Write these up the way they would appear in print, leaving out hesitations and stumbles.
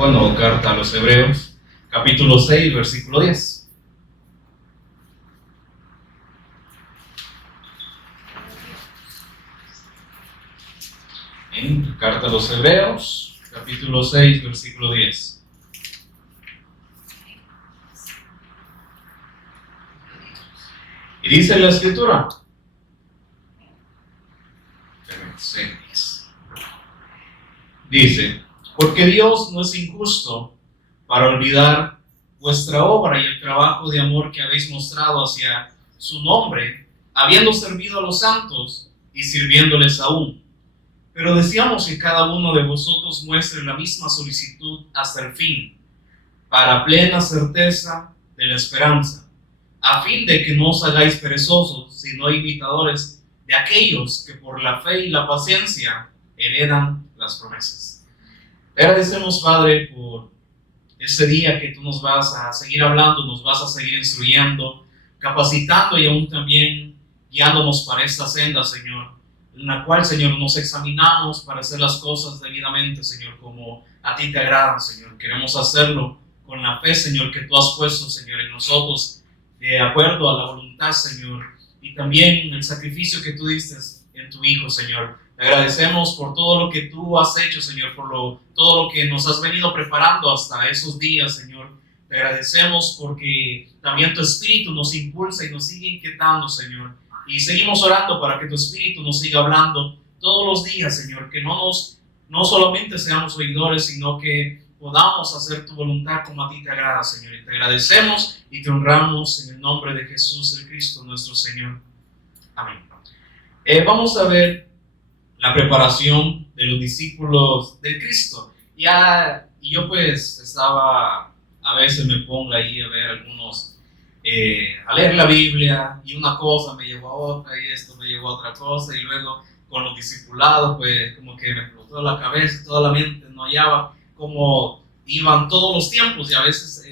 Bueno, carta a los Hebreos, capítulo 6, versículo 10. Carta a los Hebreos, capítulo 6, versículo 10. Y dice la Escritura, dice: porque Dios no es injusto para olvidar vuestra obra y el trabajo de amor que habéis mostrado hacia su nombre, habiendo servido a los santos y sirviéndoles aún. Pero deseamos que cada uno de vosotros muestre la misma solicitud hasta el fin, para plena certeza de la esperanza, a fin de que no os hagáis perezosos, sino imitadores de aquellos que por la fe y la paciencia heredan las promesas. Te agradecemos, Padre, por este día que tú nos vas a seguir hablando, nos vas a seguir instruyendo, capacitando y aún también guiándonos para esta senda, Señor, en la cual, Señor, nos examinamos para hacer las cosas debidamente, Señor, como a ti te agradan, Señor. Queremos hacerlo con la fe, Señor, que tú has puesto, Señor, en nosotros, de acuerdo a la voluntad, Señor, y también el sacrificio que tú diste en tu Hijo, Señor. Te agradecemos por todo lo que tú has hecho, Señor, por todo lo que nos has venido preparando hasta esos días, Señor. Te agradecemos porque también tu Espíritu nos impulsa y nos sigue inquietando, Señor. Y seguimos orando para que tu Espíritu nos siga hablando todos los días, Señor, que no solamente seamos oidores, sino que podamos hacer tu voluntad como a ti te agrada, Señor. Y te agradecemos y te honramos en el nombre de Jesús, el Cristo, nuestro Señor. Amén. Vamos a ver la preparación de los discípulos del Cristo. Y yo pues estaba, a veces me pongo ahí a ver algunos, a leer la Biblia, y una cosa me llevó a otra, y esto me llevó a otra cosa, y luego con los discipulados pues como que me explotó la cabeza, toda la mente, no hallaba cómo iban todos los tiempos, y a veces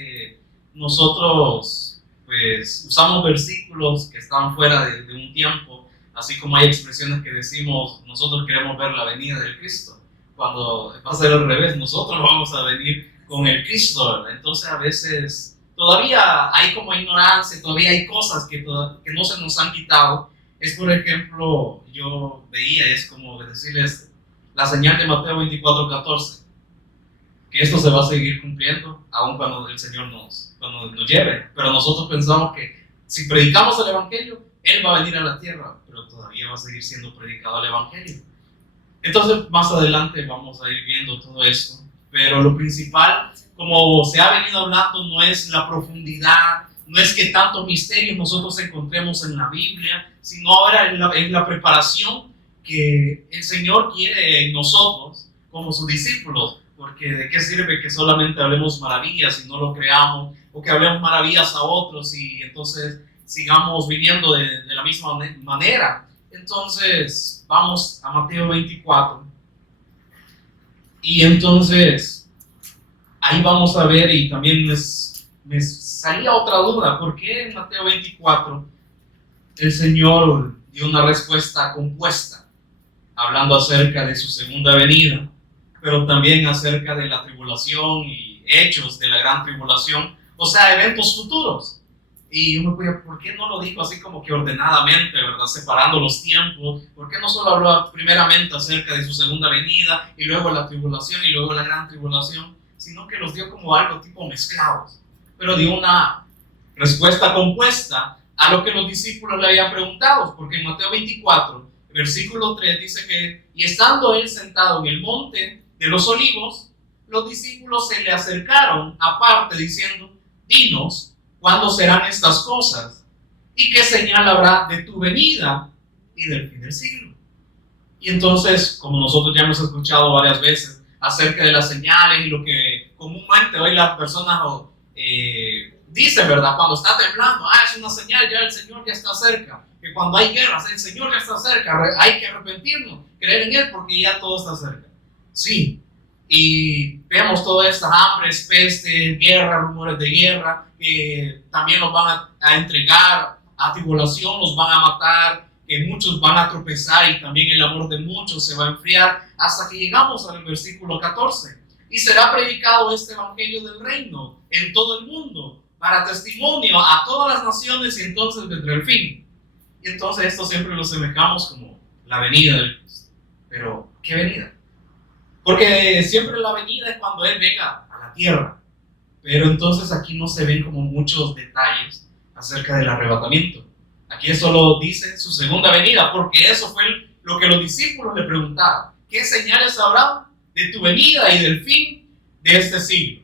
nosotros pues usamos versículos que están fuera de un tiempo. Así como hay expresiones que decimos, nosotros queremos ver la venida del Cristo, cuando va a ser al revés, nosotros vamos a venir con el Cristo, ¿verdad? Entonces a veces todavía hay como ignorancia, todavía hay cosas que no se nos han quitado. Es, por ejemplo, yo veía, es como decirles la señal de Mateo 24:14, que esto se va a seguir cumpliendo aun cuando el Señor cuando nos lleve, pero nosotros pensamos que si predicamos el Evangelio, Él va a venir a la tierra, pero todavía va a seguir siendo predicado el Evangelio. Entonces, más adelante vamos a ir viendo todo esto, pero lo principal, como se ha venido hablando, no es la profundidad, no es que tantos misterios nosotros encontremos en la Biblia, sino ahora en la preparación que el Señor quiere en nosotros como sus discípulos, porque de qué sirve que solamente hablemos maravillas y no lo creamos, o que hablemos maravillas a otros y entonces sigamos viviendo de la misma manera. Entonces vamos a Mateo 24 y entonces ahí vamos a ver, y también me salía otra duda: ¿por qué en Mateo 24 el Señor dio una respuesta compuesta, hablando acerca de su segunda venida, pero también acerca de la tribulación y hechos de la gran tribulación, o sea, eventos futuros? Y yo me pregunto, ¿por qué no lo dijo así como que ordenadamente, verdad? Separando los tiempos. ¿Por qué no solo habló primeramente acerca de su segunda venida y luego la tribulación y luego la gran tribulación? Sino que los dio como algo tipo mezclados. Pero dio una respuesta compuesta a lo que los discípulos le habían preguntado. Porque en Mateo 24, versículo 3 dice que, y estando él sentado en el monte de los olivos, los discípulos se le acercaron aparte diciendo: dinos, ¿cuándo serán estas cosas? ¿Y qué señal habrá de tu venida y del fin del siglo? Y entonces, como nosotros ya hemos escuchado varias veces acerca de las señales y lo que comúnmente hoy las personas dicen, ¿verdad? Cuando está temblando, es una señal, ya el Señor ya está cerca. Que cuando hay guerras, el Señor ya está cerca, hay que arrepentirnos, creer en Él porque ya todo está cerca. Sí. Y vemos todas estas hambres, peste, guerra, rumores de guerra, que también nos van a entregar a tribulación, nos van a matar, que muchos van a tropezar y también el amor de muchos se va a enfriar, hasta que llegamos al versículo 14, y será predicado este evangelio del reino en todo el mundo para testimonio a todas las naciones, y entonces vendrá el fin. Y entonces esto siempre lo semejamos como la venida del Cristo. Pero, ¿qué venida? Porque siempre la venida es cuando Él venga a la tierra. Pero entonces aquí no se ven como muchos detalles acerca del arrebatamiento. Aquí solo dice su segunda venida, porque eso fue lo que los discípulos le preguntaban. ¿Qué señales habrá de tu venida y del fin de este siglo?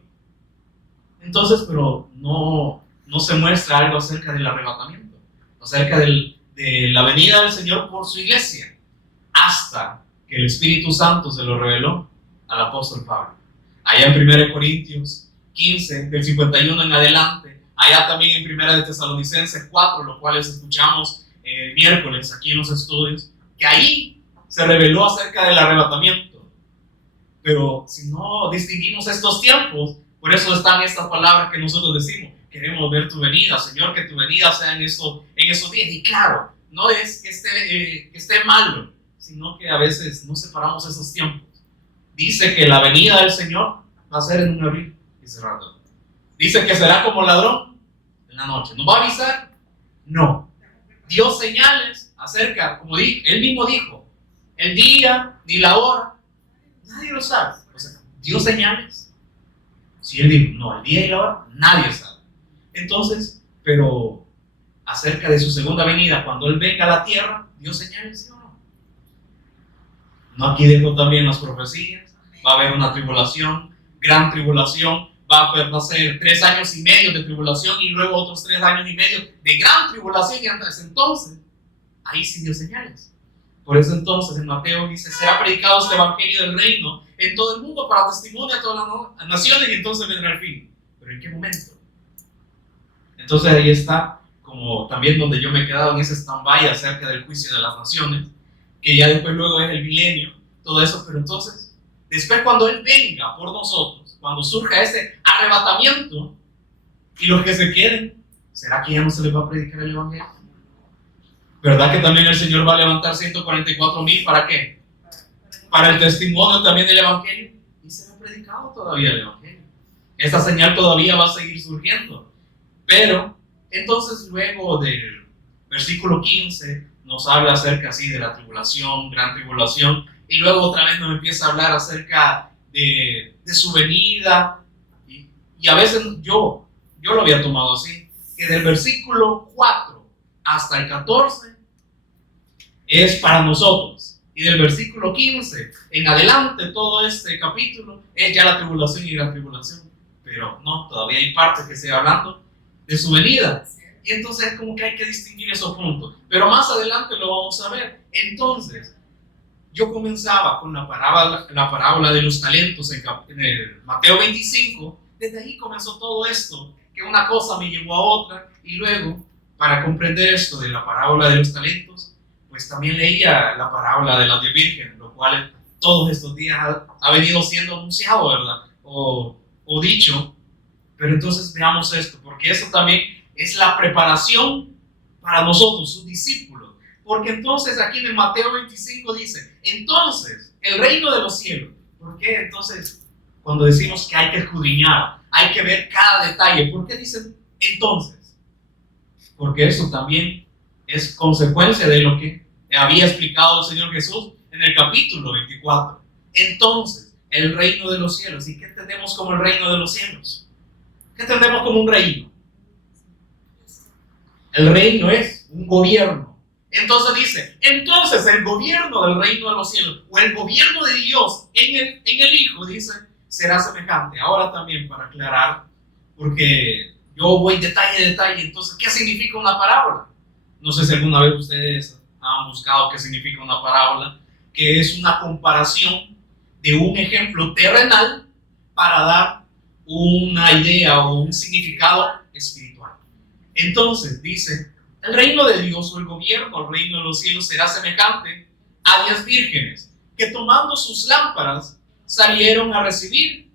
Entonces, pero no se muestra algo acerca del arrebatamiento, acerca de la venida del Señor por su iglesia, hasta que el Espíritu Santo se lo reveló al apóstol Pablo. Allá en 1 Corintios 15, del 51 en adelante, allá también en 1 de Tesalonicenses 4, lo cual escuchamos el miércoles aquí en los estudios, que ahí se reveló acerca del arrebatamiento. Pero si no distinguimos estos tiempos, por eso están estas palabras que nosotros decimos: queremos ver tu venida, Señor, que tu venida sea en esos días. Y claro, no es que esté malo, sino que a veces no separamos esos tiempos. Dice que la venida del Señor va a ser en un abrir y cerrar. Dice que será como ladrón en la noche. ¿Nos va a avisar? No. Dio señales acerca, como Él mismo dijo, el día ni la hora, nadie lo sabe. O sea, dio señales. Si Él dijo, no, el día y la hora, nadie sabe. Entonces, pero acerca de su segunda venida, cuando Él venga a la tierra, dio señales, ¿sí o no? No, aquí dejo también las profecías. Va a haber una tribulación, gran tribulación. Va a ser 3 años y medio de tribulación y luego otros 3 años y medio de gran tribulación. Y hasta ese entonces, ahí sí dio señales. Por eso entonces en Mateo dice: será predicado este evangelio del reino en todo el mundo para testimonio a todas las naciones, y entonces vendrá el fin. ¿Pero en qué momento? Entonces ahí está como también donde yo me he quedado en ese stand-by acerca del juicio de las naciones, que ya después luego es el milenio, todo eso. Pero entonces, después cuando Él venga por nosotros, cuando surja ese arrebatamiento, y los que se queden, ¿será que ya no se les va a predicar el evangelio? ¿Verdad que también el Señor va a levantar 144,000? ¿Para qué? Para el testimonio también del evangelio. Y se ha predicado todavía el evangelio. Esta señal todavía va a seguir surgiendo. Pero entonces luego del versículo 15 nos habla acerca así de la tribulación, gran tribulación, y luego otra vez nos empieza a hablar acerca de su venida, y a veces yo lo había tomado así, que del versículo 4 hasta el 14 es para nosotros, y del versículo 15 en adelante todo este capítulo es ya la tribulación y gran tribulación. Pero no, todavía hay partes que sigue hablando de su venida, y entonces es como que hay que distinguir esos puntos, pero más adelante lo vamos a ver. Entonces yo comenzaba con la parábola de los talentos en el Mateo 25. Desde ahí comenzó todo esto, que una cosa me llevó a otra, y luego, para comprender esto de la parábola de los talentos, pues también leía la parábola de las 10 vírgenes, lo cual todos estos días ha venido siendo anunciado, ¿verdad? O dicho. Pero entonces veamos esto, porque eso también es la preparación para nosotros, sus discípulos. Porque entonces aquí en el Mateo 25 dice: entonces, el reino de los cielos. ¿Por qué entonces cuando decimos que hay que escudriñar, hay que ver cada detalle? ¿Por qué dicen entonces? Porque eso también es consecuencia de lo que había explicado el Señor Jesús en el capítulo 24. Entonces, el reino de los cielos. ¿Y qué entendemos como el reino de los cielos? ¿Qué entendemos como un reino? El reino es un gobierno. Entonces dice: entonces el gobierno del reino de los cielos, o el gobierno de Dios en el Hijo, dice, será semejante. Ahora también, para aclarar, porque yo voy detalle a detalle, entonces, ¿qué significa una parábola? No sé si alguna vez ustedes han buscado qué significa una parábola, que es una comparación de un ejemplo terrenal para dar una idea o un significado espiritual. Entonces dice: el reino de Dios, o el gobierno, el reino de los cielos, será semejante a 10 vírgenes que, tomando sus lámparas, salieron a recibir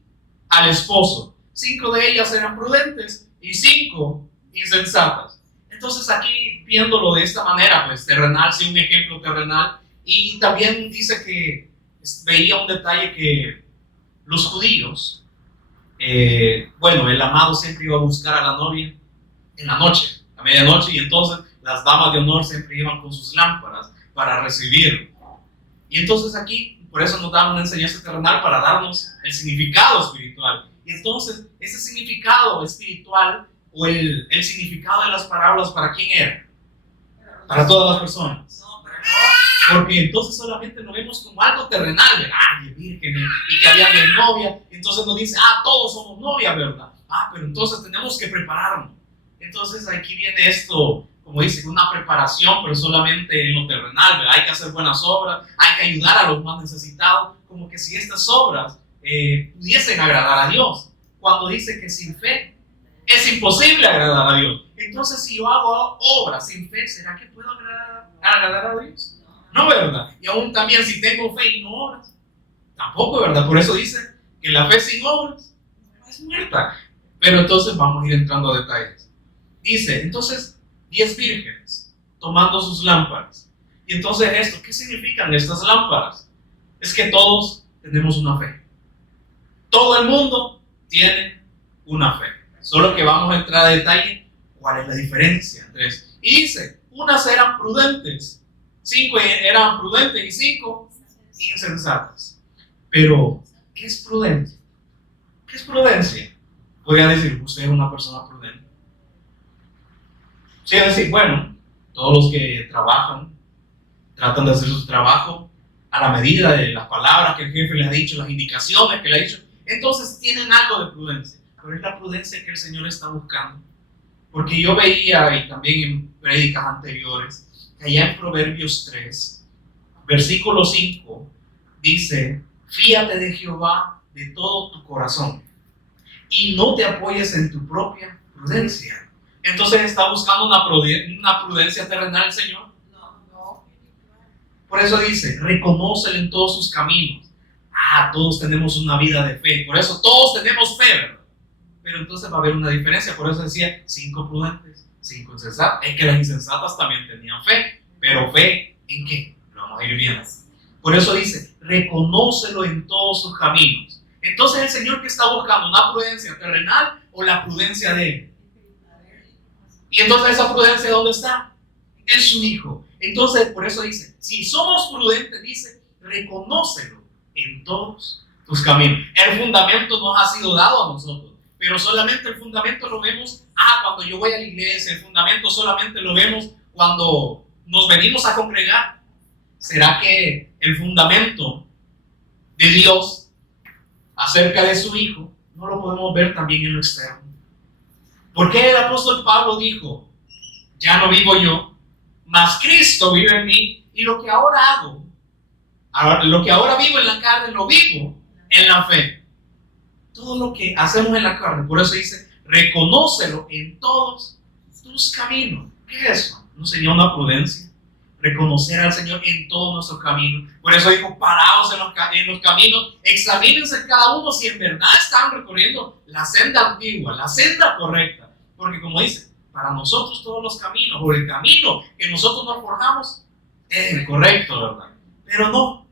al esposo. 5 de ellas eran prudentes y 5 insensatas. Entonces aquí, viéndolo de esta manera, pues terrenal, sí, un ejemplo terrenal. Y también dice que veía un detalle que los judíos, el amado siempre iba a buscar a la novia en la noche, a medianoche, y entonces las damas de honor siempre iban con sus lámparas para recibirlo. Y entonces aquí, por eso nos dan una enseñanza terrenal para darnos el significado espiritual. Y entonces, ese significado espiritual o el significado de las parábolas, ¿para quién era? Para todas las personas. Porque entonces solamente lo vemos como algo terrenal, ¿verdad? Ay, vírgenes, y que había de novia. Entonces nos dice, todos somos novia, ¿verdad? Pero entonces tenemos que prepararnos. Entonces aquí viene esto, como dice, una preparación, pero solamente en lo terrenal, ¿verdad? Hay que hacer buenas obras, hay que ayudar a los más necesitados, como que si estas obras pudiesen agradar a Dios. Cuando dice que sin fe es imposible agradar a Dios. Entonces, si yo hago obras sin fe, ¿será que puedo agradar a Dios? No, ¿verdad? Y aún también si tengo fe y no obras, tampoco, ¿verdad? Por eso dice que la fe sin obras es muerta. Pero entonces vamos a ir entrando a detalles. Dice, entonces, 10 vírgenes tomando sus lámparas. Y entonces esto, ¿qué significan estas lámparas? Es que todos tenemos una fe. Todo el mundo tiene una fe. Solo que vamos a entrar a detalle cuál es la diferencia entre eso. Y dice, unas eran prudentes, 5 eran prudentes y 5 insensatas. Pero, ¿qué es prudencia? ¿Qué es prudencia? Voy a decir, usted es una persona prudente. Sí, decir, bueno, todos los que trabajan tratan de hacer su trabajo a la medida de las palabras que el jefe les ha dicho, las indicaciones que le ha dicho. Entonces tienen algo de prudencia, pero es la prudencia que el Señor está buscando. Porque yo veía, y también en prédicas anteriores, que allá en Proverbios 3, versículo 5, dice, fíate de Jehová de todo tu corazón y no te apoyes en tu propia prudencia. Entonces está buscando una prudencia terrenal el Señor. No. Por eso dice, reconócelo en todos sus caminos. Todos tenemos una vida de fe, por eso todos tenemos fe, ¿verdad? Pero entonces va a haber una diferencia. Por eso decía 5 prudentes, 5 insensatas. Es que las insensatas también tenían fe, pero fe ¿en qué? Lo vamos a ir viendo. Por eso dice, reconócelo en todos sus caminos. Entonces el Señor, que está buscando, una prudencia terrenal o la prudencia de Él. Y entonces esa prudencia, ¿dónde está? En su Hijo. Entonces por eso dice, si somos prudentes, dice, reconócelo en todos tus caminos. El fundamento nos ha sido dado a nosotros, pero solamente el fundamento lo vemos cuando yo voy a la iglesia. El fundamento solamente lo vemos cuando nos venimos a congregar. ¿Será que el fundamento de Dios acerca de su Hijo no lo podemos ver también en lo externo? ¿Por qué el apóstol Pablo dijo, ya no vivo yo, mas Cristo vive en mí, y lo que ahora hago, lo que ahora vivo en la carne, lo vivo en la fe? Todo lo que hacemos en la carne, por eso dice, reconócelo en todos tus caminos. ¿Qué es eso? ¿No sería una prudencia? Reconocer al Señor en todos nuestros caminos. Por eso dijo, paraos en los caminos, examínense cada uno si en verdad están recorriendo la senda antigua, la senda correcta. Porque como dice, para nosotros todos los caminos, o el camino que nosotros nos forjamos, es el correcto, ¿verdad? Pero no.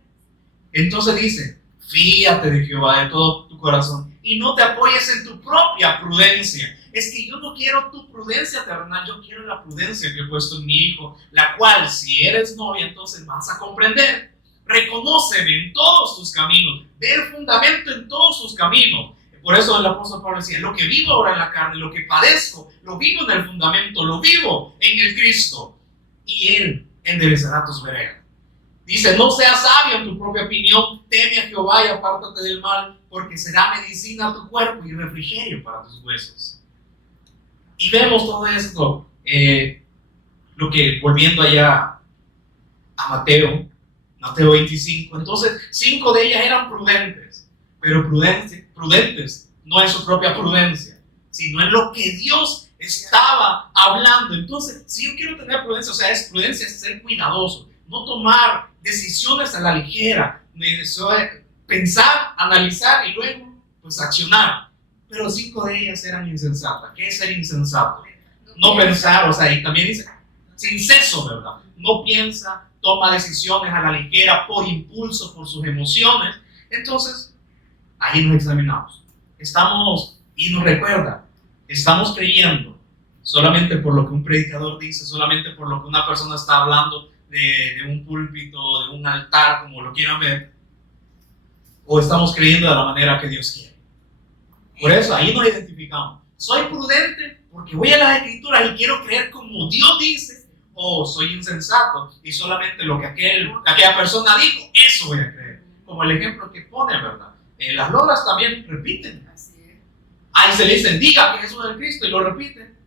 Entonces dice, fíate de Jehová de todo tu corazón y no te apoyes en tu propia prudencia. Es que yo no quiero tu prudencia terrenal, yo quiero la prudencia que he puesto en mi Hijo, la cual, si eres novia, entonces vas a comprender. Reconóceme en todos tus caminos, ve el fundamento en todos tus caminos. Por eso el apóstol Pablo decía, lo que vivo ahora en la carne, lo que padezco, lo vivo en el fundamento, lo vivo en el Cristo, y Él enderezará tus veredas. Dice, no seas sabio en tu propia opinión, teme a Jehová y apártate del mal, porque será medicina a tu cuerpo y refrigerio para tus huesos. Y vemos todo esto, lo que, volviendo allá a Mateo 25, entonces 5 de ellas eran prudentes, pero prudentes no en su propia prudencia, sino en lo que Dios estaba hablando. Entonces, si yo quiero tener prudencia, o sea, prudencia es ser cuidadoso, no tomar decisiones a la ligera, pensar, analizar y luego pues accionar. Pero 5 de ellas eran insensatas. ¿Qué es ser insensato? No pensar, o sea, y también dice, sin ceso, ¿verdad? No piensa, toma decisiones a la ligera por impulso, por sus emociones. Entonces, ahí nos examinamos. Y nos recuerda, estamos creyendo solamente por lo que un predicador dice, solamente por lo que una persona está hablando de un púlpito, de un altar, como lo quieran ver, o estamos creyendo de la manera que Dios quiere. Por eso ahí nos identificamos. Soy prudente porque voy a las escrituras y quiero creer como Dios dice, o soy insensato y solamente lo que aquella persona dijo, eso voy a creer. Como el ejemplo que pone, ¿verdad? Las logras también repiten. Ahí se le dicen, diga que Jesús es el Cristo, y lo repiten.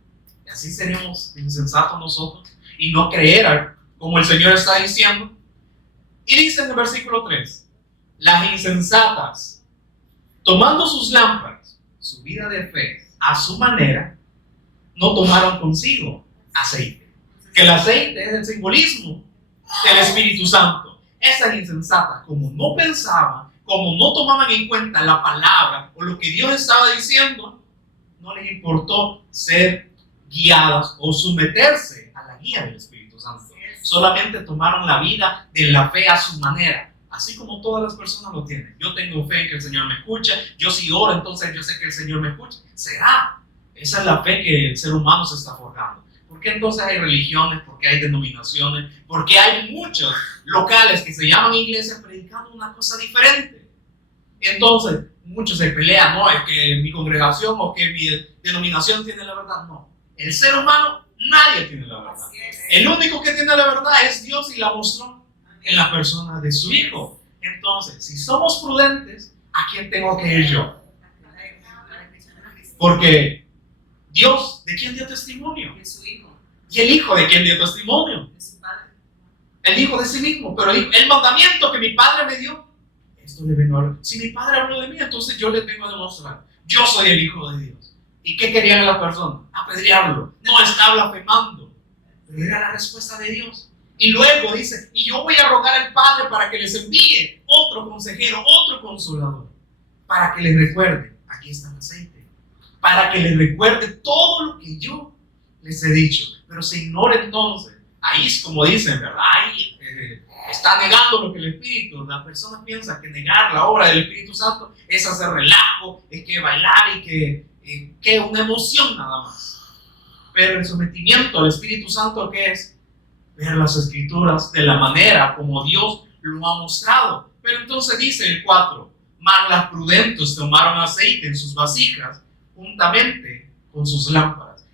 Y así seremos insensatos nosotros y no creer como el Señor está diciendo. Y dice en el versículo 3, las insensatas, tomando sus lámparas, su vida de fe, a su manera, no tomaron consigo aceite. Que el aceite es el simbolismo del Espíritu Santo. Esas insensatas, como no pensaban, como no tomaban en cuenta la palabra o lo que Dios estaba diciendo, no les importó ser guiadas o someterse a la guía del Espíritu Santo. Solamente tomaron la vida de la fe a su manera, así como todas las personas lo tienen. Yo tengo fe en que el Señor me escucha, yo si oro, entonces yo sé que el Señor me escucha. Será. Esa es la fe que el ser humano se está forjando. ¿Por qué entonces hay religiones? ¿Por qué hay denominaciones? ¿Por qué hay muchos locales que se llaman iglesias predicando una cosa diferente? Entonces, muchos se pelean, no, es que mi congregación o que mi denominación tiene la verdad. No, el ser humano, nadie tiene la verdad. El único que tiene la verdad es Dios y la mostró en la persona de su Hijo. Entonces, si somos prudentes, ¿a quién tengo que ir yo? Porque Dios, ¿de quién dio testimonio? De su Hijo. ¿Y el Hijo de quién dio testimonio? De su Padre. Él dijo de sí mismo, pero dijo, el mandamiento que mi Padre me dio, esto le vengo a hablar. Si mi Padre habló de mí, entonces yo les vengo a demostrar. Yo soy el Hijo de Dios. ¿Y qué querían las personas? Apedrearlo. No está blasfemando. Pero era la respuesta de Dios. Y luego dice, y yo voy a rogar al Padre para que les envíe otro consejero, otro consolador, para que les recuerde, aquí está el aceite, para que les recuerde todo lo que yo les he dicho. Pero se ignora entonces. Ahí es como dicen, ¿verdad? Ahí está negando lo que el Espíritu. La persona piensa que negar la obra del Espíritu Santo es hacer relajo, es que bailar y que una emoción nada más. Pero el sometimiento al Espíritu Santo, ¿qué es? Ver las Escrituras de la manera como Dios lo ha mostrado. Pero entonces dice el 4, mas las prudentes tomaron aceite en sus vasijas juntamente con sus lámparas.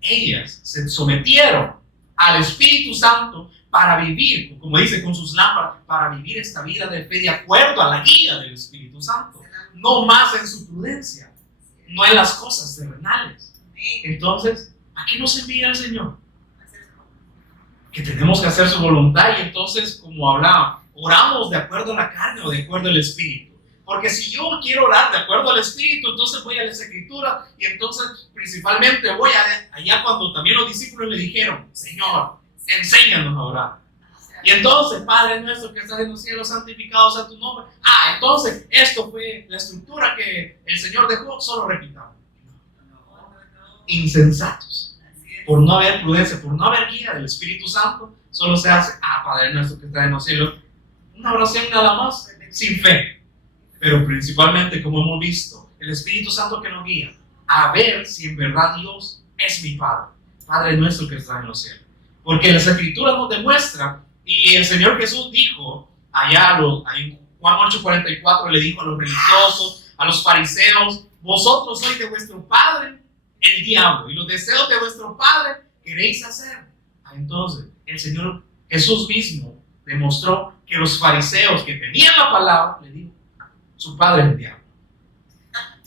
Ellas se sometieron al Espíritu Santo para vivir, como dice, con sus lámparas, para vivir esta vida de fe de acuerdo a la guía del Espíritu Santo. No más en su prudencia, no en las cosas terrenales. Entonces, ¿a qué nos envía el Señor? Que tenemos que hacer su voluntad, y entonces, como hablaba, oramos de acuerdo a la carne o de acuerdo al Espíritu. Porque si yo quiero orar de acuerdo al Espíritu, entonces voy a las Escrituras, y entonces principalmente voy allá cuando también los discípulos le dijeron, Señor, enséñanos a orar. Y entonces, Padre nuestro que estás en los cielos, santificado sea tu nombre. Entonces, esto fue la estructura que el Señor dejó, solo repitamos. Insensatos. Por no haber prudencia, por no haber guía del Espíritu Santo, solo se hace, Padre nuestro que estás en los cielos, una oración nada más, sin fe. Pero principalmente, como hemos visto, el Espíritu Santo que nos guía a ver si en verdad Dios es mi Padre, Padre nuestro que está en los cielos. Porque las Escrituras nos demuestran, y el Señor Jesús dijo allá en Juan 8:44, le dijo a los religiosos, a los fariseos, vosotros sois de vuestro padre el diablo, y los deseos de vuestro padre queréis hacer. Entonces el Señor Jesús mismo demostró que los fariseos que tenían la palabra, le dijo, su padre es el diablo.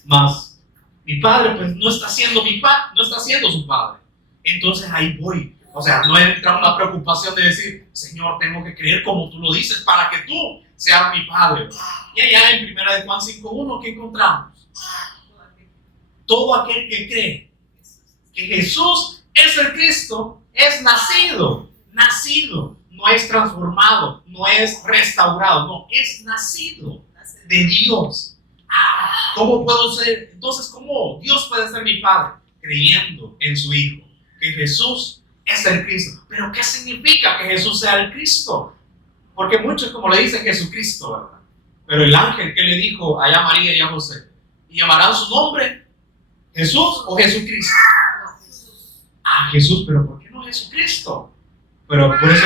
Mas mi padre pues no está siendo no está siendo su padre. Entonces ahí voy. O sea, no entra una preocupación de decir, Señor, tengo que creer como tú lo dices para que tú seas mi Padre. Y allá en 1 Juan 5:1, ¿qué encontramos? Todo aquel que cree que Jesús es el Cristo es nacido, no es transformado, no es restaurado, no, es nacido de Dios. ¿Cómo puedo ser? Entonces, ¿cómo Dios puede ser mi Padre? Creyendo en su Hijo, que Jesús es el Cristo. Pero ¿qué significa que Jesús sea el Cristo? Porque muchos como le dicen Jesucristo, ¿verdad? Pero el ángel, ¿qué le dijo allá a María y a José? ¿Y llamarán su nombre Jesús o Jesucristo? Ah, Jesús, pero ¿por qué no Jesucristo? Pero por eso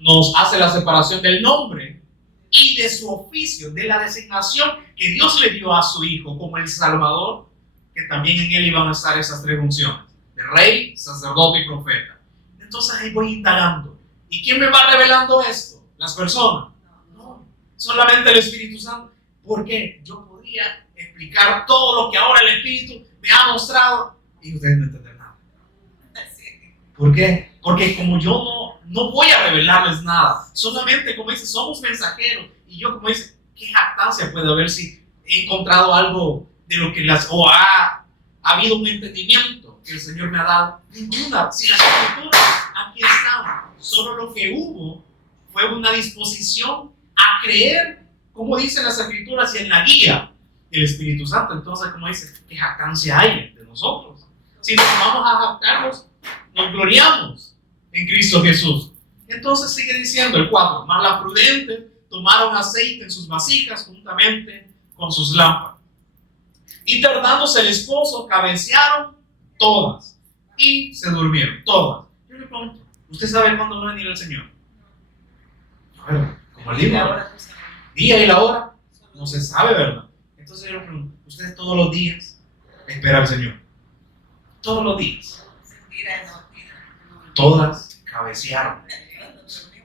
nos hace la separación del nombre y de su oficio, de la designación que Dios le dio a su Hijo como el Salvador, que también en él iban a estar esas tres funciones, de rey, sacerdote y profeta. Entonces ahí voy indagando. ¿Y quién me va revelando esto? ¿Las personas? No, solamente el Espíritu Santo. ¿Por qué? Yo podría explicar todo lo que ahora el Espíritu me ha mostrado y ustedes no entienden nada. ¿Por qué? Porque como yo no voy a revelarles nada, solamente, como dice, somos mensajeros. Y yo, como dice, ¿qué jactancia puede haber si he encontrado algo de lo que ha habido un entendimiento que el Señor me ha dado? Ninguna. Si las escrituras aquí están, solo lo que hubo fue una disposición a creer, como dicen las escrituras, y en la guía del Espíritu Santo. Entonces, como dice, ¿qué jactancia hay de nosotros? Si nos vamos a jactarnos, nos gloriamos en Cristo Jesús. Entonces sigue diciendo el 4, mas las prudentes tomaron aceite en sus vasijas juntamente con sus lámparas. Y tardándose el esposo, cabecearon todas y se durmieron todas. Yo le pregunto, ¿usted sabe cuándo va a venir el Señor? A ver, como el libro, día y la hora, no se sabe, ¿verdad? Entonces yo le pregunto, ¿usted todos los días espera al Señor? Todos los días. Todas cabecearon.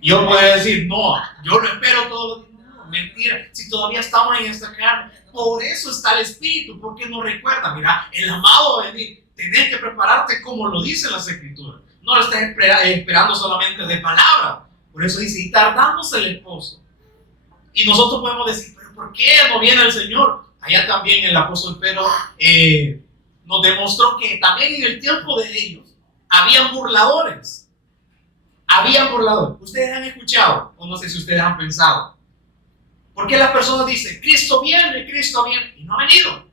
Y yo puedo decir, no, yo lo espero todos los días. No, mentira, si todavía estamos en esta carne. Por eso está el Espíritu, porque nos recuerda, mira, el amado va a venir. Tenés que prepararte como lo dicen las Escrituras. No lo estás esperando solamente de palabra. Por eso dice, y tardándose el esposo. Y nosotros podemos decir, pero ¿por qué no viene el Señor? Allá también el apóstol Pedro nos demostró que también en el tiempo de ellos habían burladores. Habían burladores. Ustedes han escuchado, o no sé si ustedes han pensado, ¿por qué las personas dicen, Cristo viene, y no ha venido?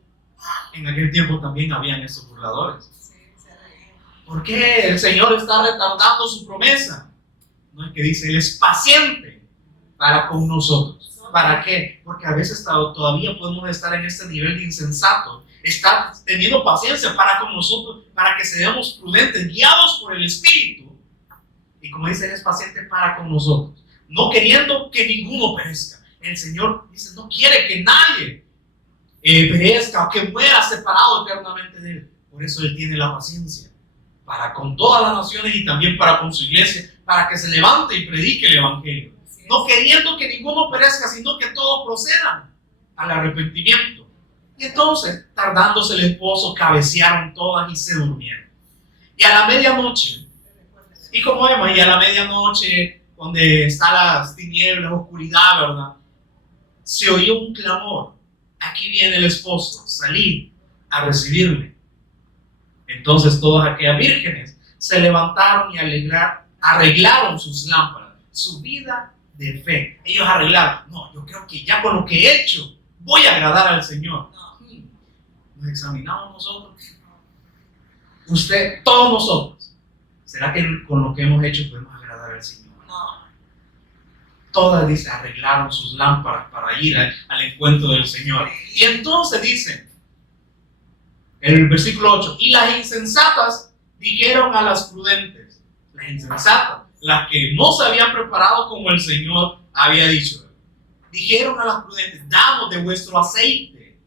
En aquel tiempo también habían esos burladores. ¿Por qué el Señor está retardando su promesa? No es que dice, Él es paciente para con nosotros. ¿Para qué? Porque a veces todavía podemos estar en este nivel de insensato. Está teniendo paciencia para con nosotros, para que seamos prudentes, guiados por el Espíritu. Y como dice, Él es paciente para con nosotros, no queriendo que ninguno perezca. El Señor dice, no quiere que nadie perezca o que muera separado eternamente de Él. Por eso Él tiene la paciencia para con todas las naciones y también para con su iglesia, para que se levante y predique el Evangelio. No queriendo que ninguno perezca, sino que todos procedan al arrepentimiento. Y entonces, tardándose el esposo, cabecearon todas y se durmieron. Y a la medianoche, y como vemos, y a la medianoche, donde están las tinieblas, oscuridad, ¿verdad? Se oyó un clamor. Aquí viene el esposo, salid a recibirle. Entonces todas aquellas vírgenes se levantaron y arreglaron sus lámparas, su vida de fe. Ellos arreglaron, no, yo creo que ya con lo que he hecho voy a agradar al Señor. Nos examinamos nosotros, usted, todos nosotros. ¿Será que con lo que hemos hecho podemos agradar al Señor? No. Todas, dice, arreglaron sus lámparas para ir al encuentro del Señor. Y entonces dice, en el versículo 8, y las insensatas dijeron a las prudentes, las insensatas, las que no se habían preparado como el Señor había dicho, dijeron a las prudentes, danos de vuestro aceite,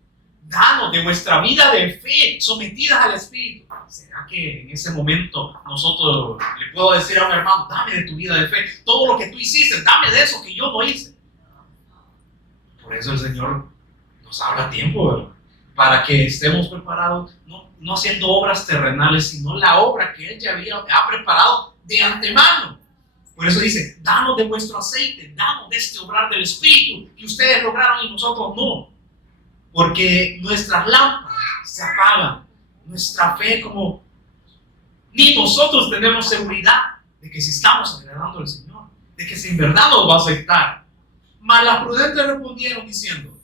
danos de vuestra vida de fe, sometidas al Espíritu. ¿Será que en ese momento nosotros le puedo decir a un hermano, dame de tu vida de fe, todo lo que tú hiciste, dame de eso que yo no hice? Por eso el Señor nos habla a tiempo, ¿verdad? Para que estemos preparados, no haciendo obras terrenales, sino la obra que Él ya ha preparado de antemano. Por eso dice, danos de vuestro aceite, danos de este obrar del Espíritu que ustedes lograron y nosotros no. Porque nuestras lámparas se apagan, nuestra fe como... Ni nosotros tenemos seguridad de que si estamos agradando al Señor, de que si en verdad nos va a aceptar. Mas las prudentes respondieron diciendo,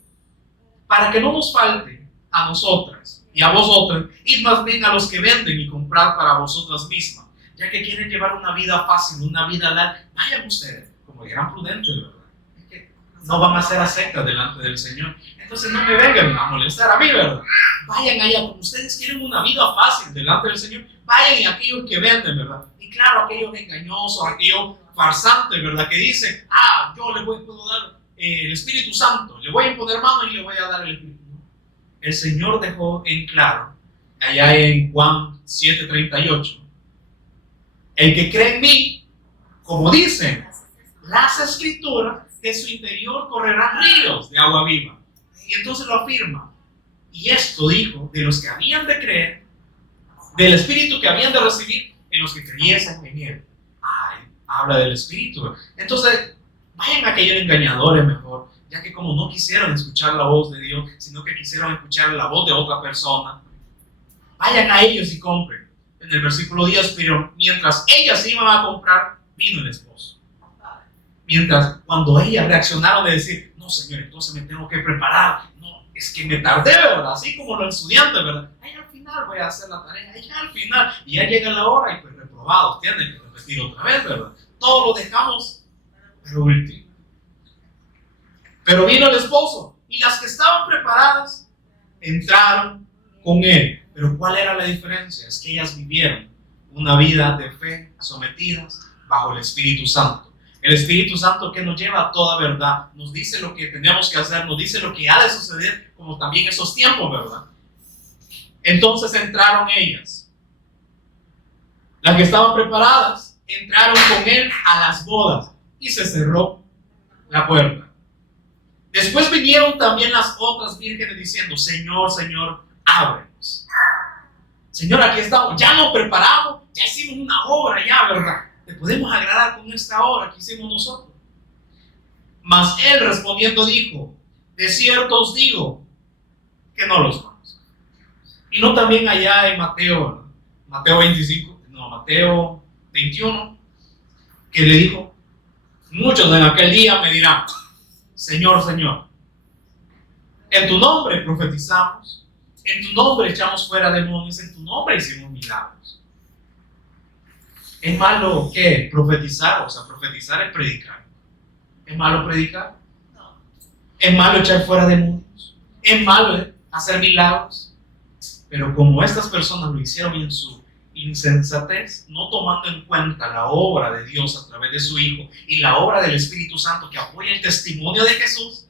para que no nos falte a nosotras y a vosotras, id más bien a los que venden y comprar para vosotras mismas, ya que quieren llevar una vida fácil, una vida larga. Vayan ustedes, como eran prudentes, ¿verdad? Es que no van a ser aceptas delante del Señor. Entonces no me vengan a molestar a mí, ¿verdad? Vayan allá, como ustedes quieren una vida fácil delante del Señor, vayan y aquellos que venden, ¿verdad? Y claro, aquellos engañosos, aquellos farsantes, ¿verdad? Que dicen, yo le puedo dar el Espíritu Santo, le voy a imponer mano y le voy a dar el Espíritu. El Señor dejó en claro, allá en Juan 7:38, el que cree en mí, como dicen las Escrituras, de su interior correrán ríos de agua viva. Y entonces lo afirma. Y esto dijo de los que habían de creer, del Espíritu que habían de recibir en los que creyesen en Él. Habla del Espíritu. Entonces, vayan aquellos engañadores mejor, ya que como no quisieron escuchar la voz de Dios, sino que quisieron escuchar la voz de otra persona, vayan a ellos y compren. En el versículo 10, pero mientras ellas iban a comprar, vino el esposo. Mientras, cuando ellas reaccionaron de decir, no, Señor, entonces me tengo que preparar, no, es que me tardé, ¿verdad? Así como los estudiantes, ¿verdad? Ahí al final voy a hacer la tarea, ahí al final, y ya llega la hora y pues reprobados, tienen que repetir otra vez, ¿verdad? Todo lo dejamos, pero último. Pero vino el esposo, y las que estaban preparadas entraron con él. Pero ¿cuál era la diferencia? Es que ellas vivieron una vida de fe sometidas bajo el Espíritu Santo. El Espíritu Santo que nos lleva a toda verdad, nos dice lo que tenemos que hacer, nos dice lo que ha de suceder, como también esos tiempos, ¿verdad? Entonces entraron ellas. Las que estaban preparadas entraron con él a las bodas y se cerró la puerta. Después vinieron también las otras vírgenes diciendo, Señor, Señor, ábrenos. Señor, aquí estamos, ya nos preparamos, ya hicimos una obra ya, ¿verdad? Te podemos agradar con esta obra que hicimos nosotros. Mas él respondiendo dijo, de cierto os digo que no los conozco. Y no también allá en Mateo 21, que le dijo, muchos en aquel día me dirán, Señor, Señor, en tu nombre profetizamos, en tu nombre echamos fuera demonios, en tu nombre hicimos milagros. ¿Es malo qué? Profetizar, o sea, profetizar es predicar. ¿Es malo predicar? No. ¿Es malo echar fuera demonios? ¿Es malo hacer milagros? Pero como estas personas lo hicieron en su insensatez, no tomando en cuenta la obra de Dios a través de su Hijo y la obra del Espíritu Santo que apoya el testimonio de Jesús,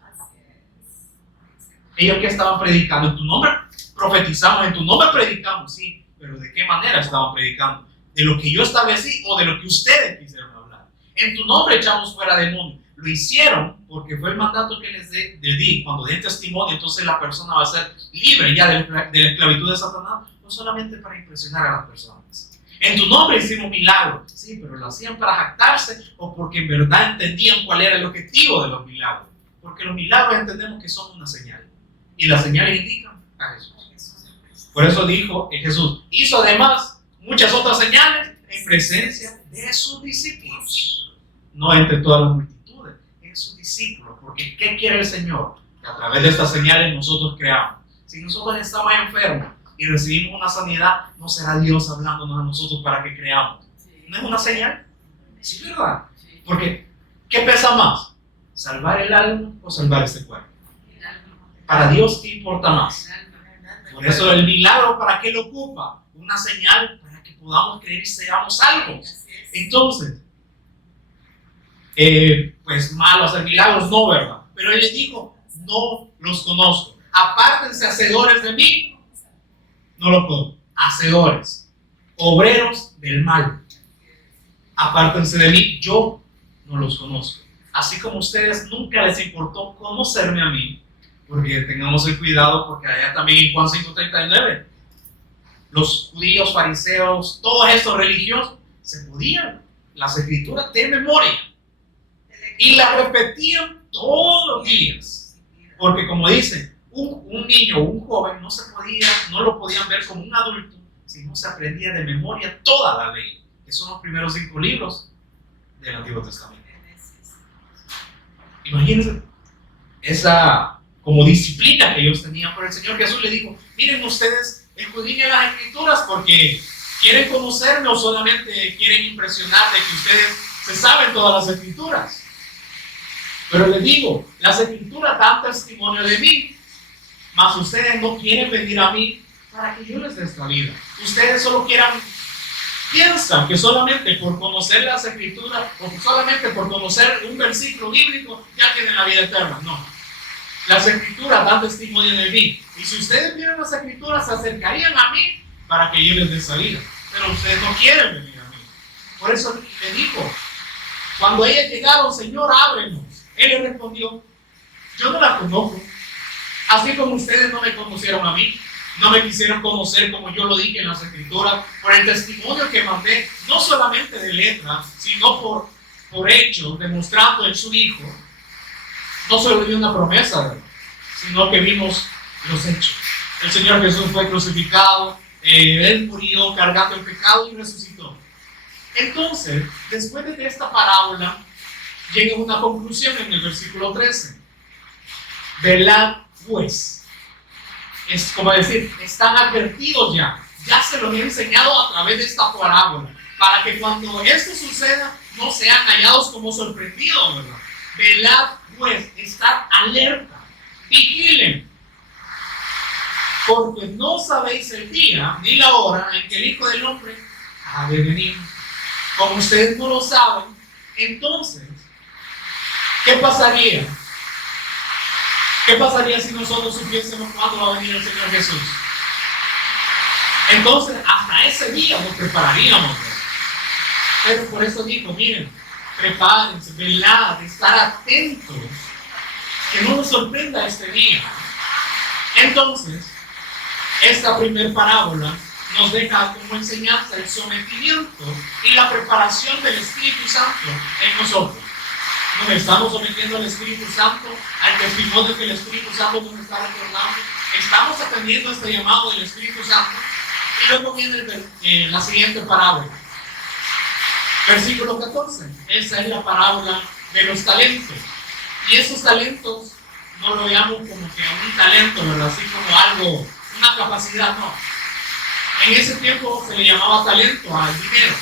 ellos que estaban predicando, en tu nombre profetizamos, en tu nombre predicamos, sí, pero ¿de qué manera estaban predicando? ¿De lo que yo establecí o de lo que ustedes quisieron hablar? En tu nombre echamos fuera demonios. Lo hicieron porque fue el mandato que les di. Cuando den testimonio, entonces la persona va a ser libre ya de la esclavitud de Satanás, no solamente para impresionar a las personas. En tu nombre hicimos milagros. Sí, pero lo hacían para jactarse o porque en verdad entendían cuál era el objetivo de los milagros. Porque los milagros entendemos que son una señal. Y las señales indican a Jesús. Por eso dijo que Jesús hizo además muchas otras señales en presencia de sus discípulos. No entre todas las multitudes, en sus discípulos. Porque ¿qué quiere el Señor? Que a través de estas señales nosotros creamos. Si nosotros estamos enfermos y recibimos una sanidad, no será Dios hablándonos a nosotros para que creamos. ¿No es una señal? Sí, ¿verdad? Porque ¿qué pesa más? ¿Salvar el alma o salvar este cuerpo? Para Dios, ¿qué importa más? Por eso el milagro, ¿para qué lo ocupa? Una señal para que podamos creer y seamos salvos. Entonces, pues malo hacer milagros, no, ¿verdad? Pero él les dijo, no los conozco. Apártense, hacedores de mí. No los conozco. Hacedores, obreros del mal. Apártense de mí, yo no los conozco. Así como ustedes nunca les importó conocerme a mí, porque tengamos el cuidado, porque allá también en Juan 5:39, los judíos, fariseos, todos estos religiosos, se podían las escrituras de memoria y las repetían todos los días, porque como dicen, un niño o un joven no lo podían ver como un adulto si no se aprendía de memoria toda la ley, que son los primeros 5 libros del Antiguo Testamento. Imagínense esa como disciplina que ellos tenían, pero el Señor Jesús le dijo, miren ustedes, escudriñen las escrituras porque quieren conocerme o solamente quieren impresionar de que ustedes se saben todas las escrituras. Pero les digo, las escrituras dan testimonio de mí, mas ustedes no quieren venir a mí para que yo les dé esta vida. Ustedes solo piensan que solamente por conocer las escrituras o solamente por conocer un versículo bíblico ya tienen la vida eterna. No. Las escrituras dan testimonio de mí. Y si ustedes vieran las escrituras, se acercarían a mí para que yo les dé esa vida. Pero ustedes no quieren venir a mí. Por eso le dijo, cuando ellos llegaron, Señor, ábrenos. Él le respondió, yo no la conozco. Así como ustedes no me conocieron a mí, no me quisieron conocer como yo lo dije en las escrituras, por el testimonio que mandé, no solamente de letra, sino por hecho, demostrando en su Hijo. No solo dio una promesa, ¿verdad?, sino que vimos los hechos. El Señor Jesús fue crucificado, Él murió cargando el pecado y resucitó. Entonces, después de esta parábola, llega una conclusión en el versículo 13. Velad pues. Es como decir, están advertidos ya se los he enseñado a través de esta parábola, para que cuando esto suceda, no sean hallados como sorprendidos, ¿verdad? Velad pues, estar alerta, vigilen, porque no sabéis el día ni la hora en que el Hijo del Hombre ha de venir. Como ustedes no lo saben, entonces, ¿qué pasaría? ¿Qué pasaría si nosotros supiésemos cuándo va a venir el Señor Jesús? Entonces, hasta ese día nos prepararíamos, ¿verdad? Pero por eso dijo, miren, prepárense, velad, estar atentos, que no nos sorprenda este día. Entonces, esta primer parábola nos deja como enseñanza el sometimiento y la preparación del Espíritu Santo en nosotros. Nos estamos sometiendo al Espíritu Santo, al testimonio que el Espíritu Santo nos está recordando. Estamos atendiendo este llamado del Espíritu Santo. Y luego viene la siguiente parábola. Versículo 14. Esa es la parábola de los talentos. Y esos talentos no lo veamos como que un talento, ¿verdad? Así como algo, una capacidad, no. En ese tiempo se le llamaba talento al dinero.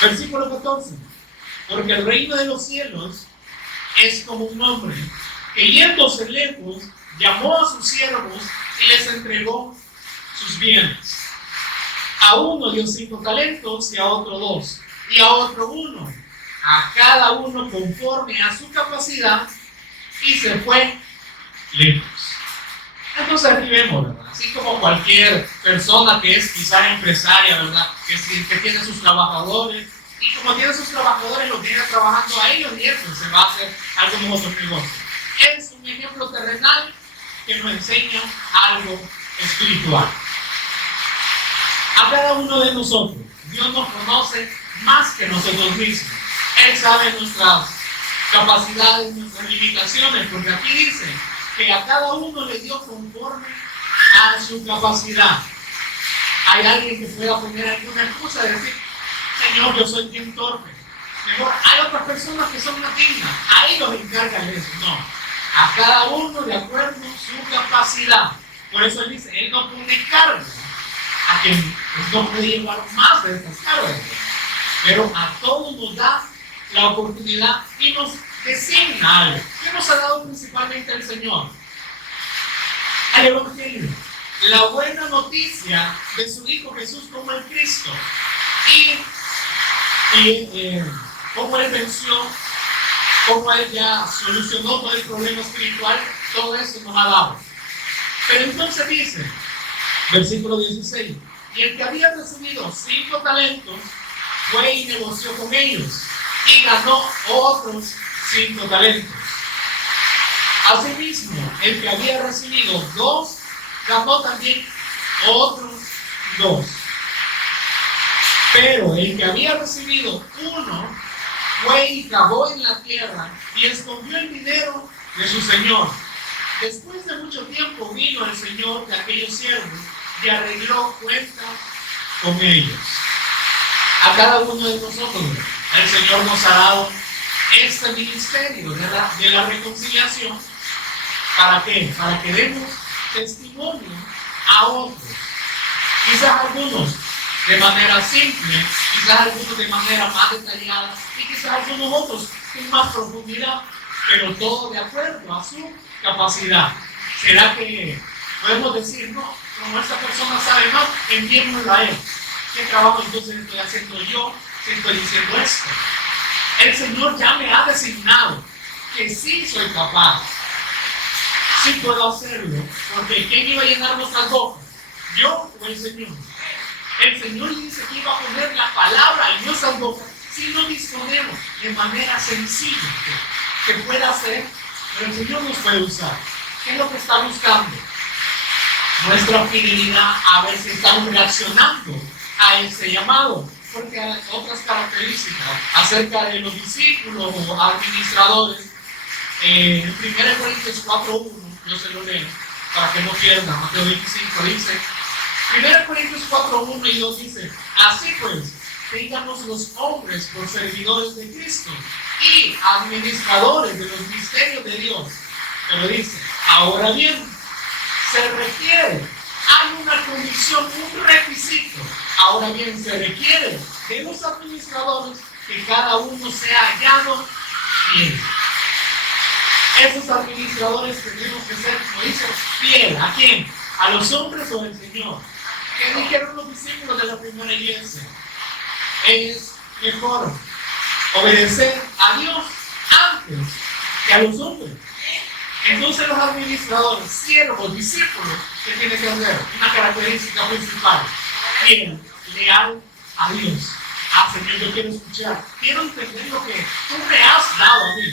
Versículo 14. Porque el reino de los cielos es como un hombre que yéndose lejos llamó a sus siervos y les entregó sus bienes. A uno dio 5 talentos y a otro 2 y a otro 1, a cada uno conforme a su capacidad, y se fue lejos. Entonces aquí vemos, ¿verdad? Así como cualquier persona que es quizá empresaria, ¿verdad? Que tiene sus trabajadores, y como tiene sus trabajadores, los tiene trabajando a ellos, y eso se va a hacer algo como otro negocio. Es un ejemplo terrenal que nos enseña algo espiritual. A cada uno de nosotros, Dios nos conoce más que nosotros mismos. Él sabe nuestras capacidades, nuestras limitaciones, porque aquí dice que a cada uno le dio conforme a su capacidad. Hay alguien que pueda poner alguna excusa y decir, Señor, yo soy bien torpe. Mejor, hay otras personas que son más dignas. A ellos encargan eso. No, a cada uno de acuerdo a su capacidad. Por eso él dice, él no pone carga a quien no puede llevar más de estas cargas, pero a todos nos da la oportunidad y nos designa algo. ¿Qué nos ha dado principalmente el Señor? El Evangelio, la buena noticia de su Hijo Jesús como el Cristo, y cómo Él venció, cómo Él ya solucionó todo el problema espiritual. Todo eso nos ha dado. Pero entonces dice, versículo 16, y el que había recibido 5 talentos fue y negoció con ellos y ganó otros 5 talentos. Asimismo, el que había recibido 2 ganó también otros 2. Pero el que había recibido 1 fue y cavó en la tierra y escondió el dinero de su señor. Después de mucho tiempo vino el señor de aquellos siervos y arregló cuentas con ellos. A cada uno de nosotros el Señor nos ha dado este ministerio de la reconciliación. ¿Para qué? Para que demos testimonio a otros. Quizás algunos de manera simple, quizás algunos de manera más detallada, y quizás algunos otros con más profundidad. pero todo de acuerdo a su capacidad. ¿Será que podemos decir, no, como esta persona sabe más, enviémoslo a él? ¿Qué trabajo entonces estoy haciendo yo si estoy diciendo esto? El Señor ya me ha designado que sí soy capaz, sí puedo hacerlo, porque ¿quién iba a llenar nuestras bocas? ¿Yo o el Señor? El Señor dice que iba a poner la palabra en nuestras bocas si no disponemos de manera sencilla que pueda hacer, pero el Señor nos puede usar. ¿Qué es lo que está buscando? Nuestra fidelidad, a ver si estamos reaccionando a ese llamado, porque hay otras características acerca de los discípulos o administradores. En 1 Corintios 4:1, yo se lo leo para que no pierdan. Mateo 25 dice, 1 Corintios 4:1 y 2 dice, así pues, ténganos los hombres por servidores de Cristo y administradores de los misterios de Dios. Pero dice, ahora bien, se requiere, hay una condición, un requisito. Ahora bien, se requiere de los administradores que cada uno sea hallado fiel. Esos administradores tenemos que ser, como dice, fiel. ¿A quién? ¿A los hombres o al Señor? ¿Qué dijeron los discípulos de la primera iglesia? Es mejor obedecer a Dios antes que a los hombres. Entonces los administradores, siervos, discípulos, ¿qué tienen que hacer? Una característica principal: fiel, leal a Dios. Señor, yo quiero escuchar, quiero entender lo que tú me has dado a mí,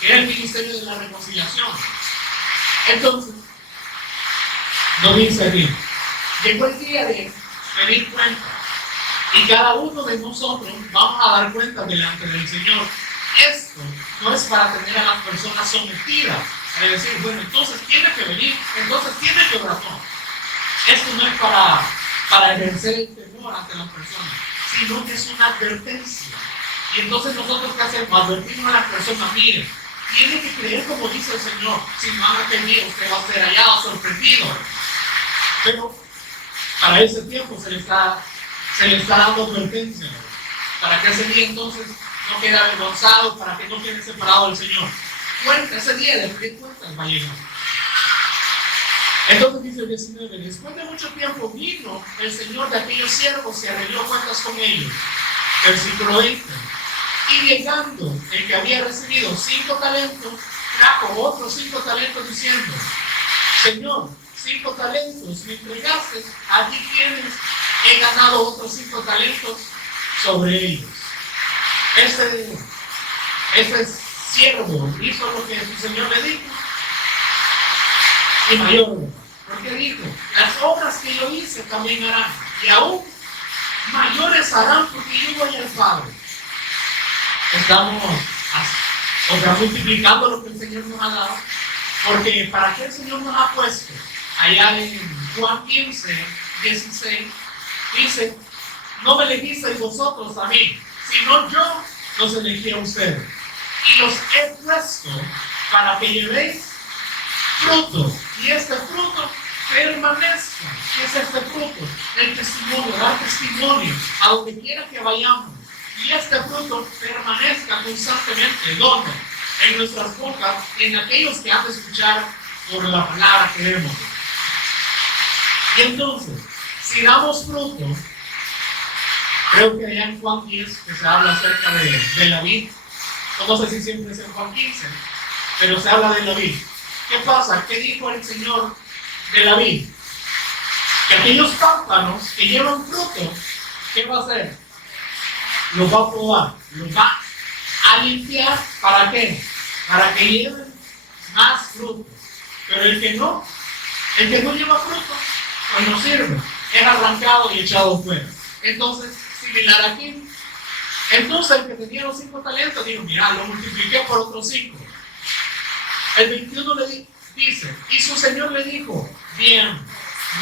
que es el ministerio de la reconciliación. Entonces, nos dice aquí, llegó el día de pedir cuenta, y cada uno de nosotros vamos a dar cuenta delante del Señor. Esto no es para tener a las personas sometidas, es decir, bueno, entonces tiene que venir, entonces tiene que orar. No. Esto no es para ejercer el temor ante las personas, sino que es una advertencia. Y entonces nosotros, ¿qué hacemos? Advertimos a las personas: miren, tiene que creer como dice el Señor. Si no han entendido, usted va a ser hallado, sorprendido. Pero para ese tiempo se le está dando advertencia, para que ese día entonces no quede avergonzado, para que no quede separado del Señor. Cuenta, ese día de pedir cuentas va a llegar. Entonces dice el 19, después de mucho tiempo vino el Señor de aquellos siervos y arregló cuentas con ellos. Versículo 20. Y llegando el que había recibido 5 talentos, trajo otros 5 talentos diciendo: Señor, 5 talentos me entregaste, allí tienes, he ganado otros 5 talentos sobre ellos. Este siervo hizo lo que su Señor le dijo, y mayor, porque dijo: las obras que yo hice también harán, y aún mayores harán, porque yo voy al Padre. Estamos multiplicando lo que el Señor nos ha dado, porque ¿para qué el Señor nos ha puesto? Allá en Juan 15, 16, dice: no me elegisteis vosotros a mí, sino yo los elegí a ustedes, y los he puesto para que llevéis fruto, y este fruto permanezca. ¿Qué es este fruto? El testimonio, dar testimonio a donde quiera que vayamos, y este fruto permanezca constantemente, ¿dónde? En nuestras bocas y en aquellos que han de escuchar por la palabra que vemos. Y entonces, si damos fruto, creo que allá en Juan 10 que se habla acerca de la vid, no sé si siempre es en Juan 15, pero se habla de la vid. ¿Qué pasa? ¿Qué dijo el Señor de la vid? Que aquellos pámpanos que llevan fruto, ¿qué va a hacer? Los va a podar, los va a limpiar. ¿Para qué? Para que lleven más fruto. Pero el que no lleva fruto, pues no sirve, es arrancado y echado fuera. Entonces, similar aquí. Entonces el que tenía los 5 talentos dijo: mira, lo multipliqué por otros 5. El 21 le dice: y su Señor le dijo: bien,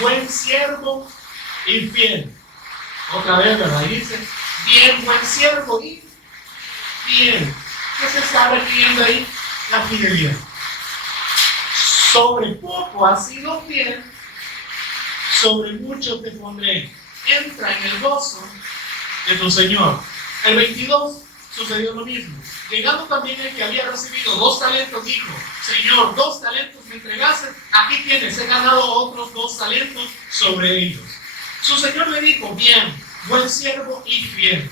buen siervo y fiel. Otra vez, ¿verdad? Y dice: bien, buen siervo y fiel. ¿Qué se está refiriendo ahí? La fidelidad. Sobre poco has sido fiel, sobre mucho te pondré. Entra en el gozo de tu Señor. El 22, sucedió lo mismo. Llegando también el que había recibido 2 talentos, dijo: Señor, 2 talentos me entregaste, aquí tienes, he ganado otros 2 talentos sobre ellos. Su señor le dijo: bien, buen siervo y fiel.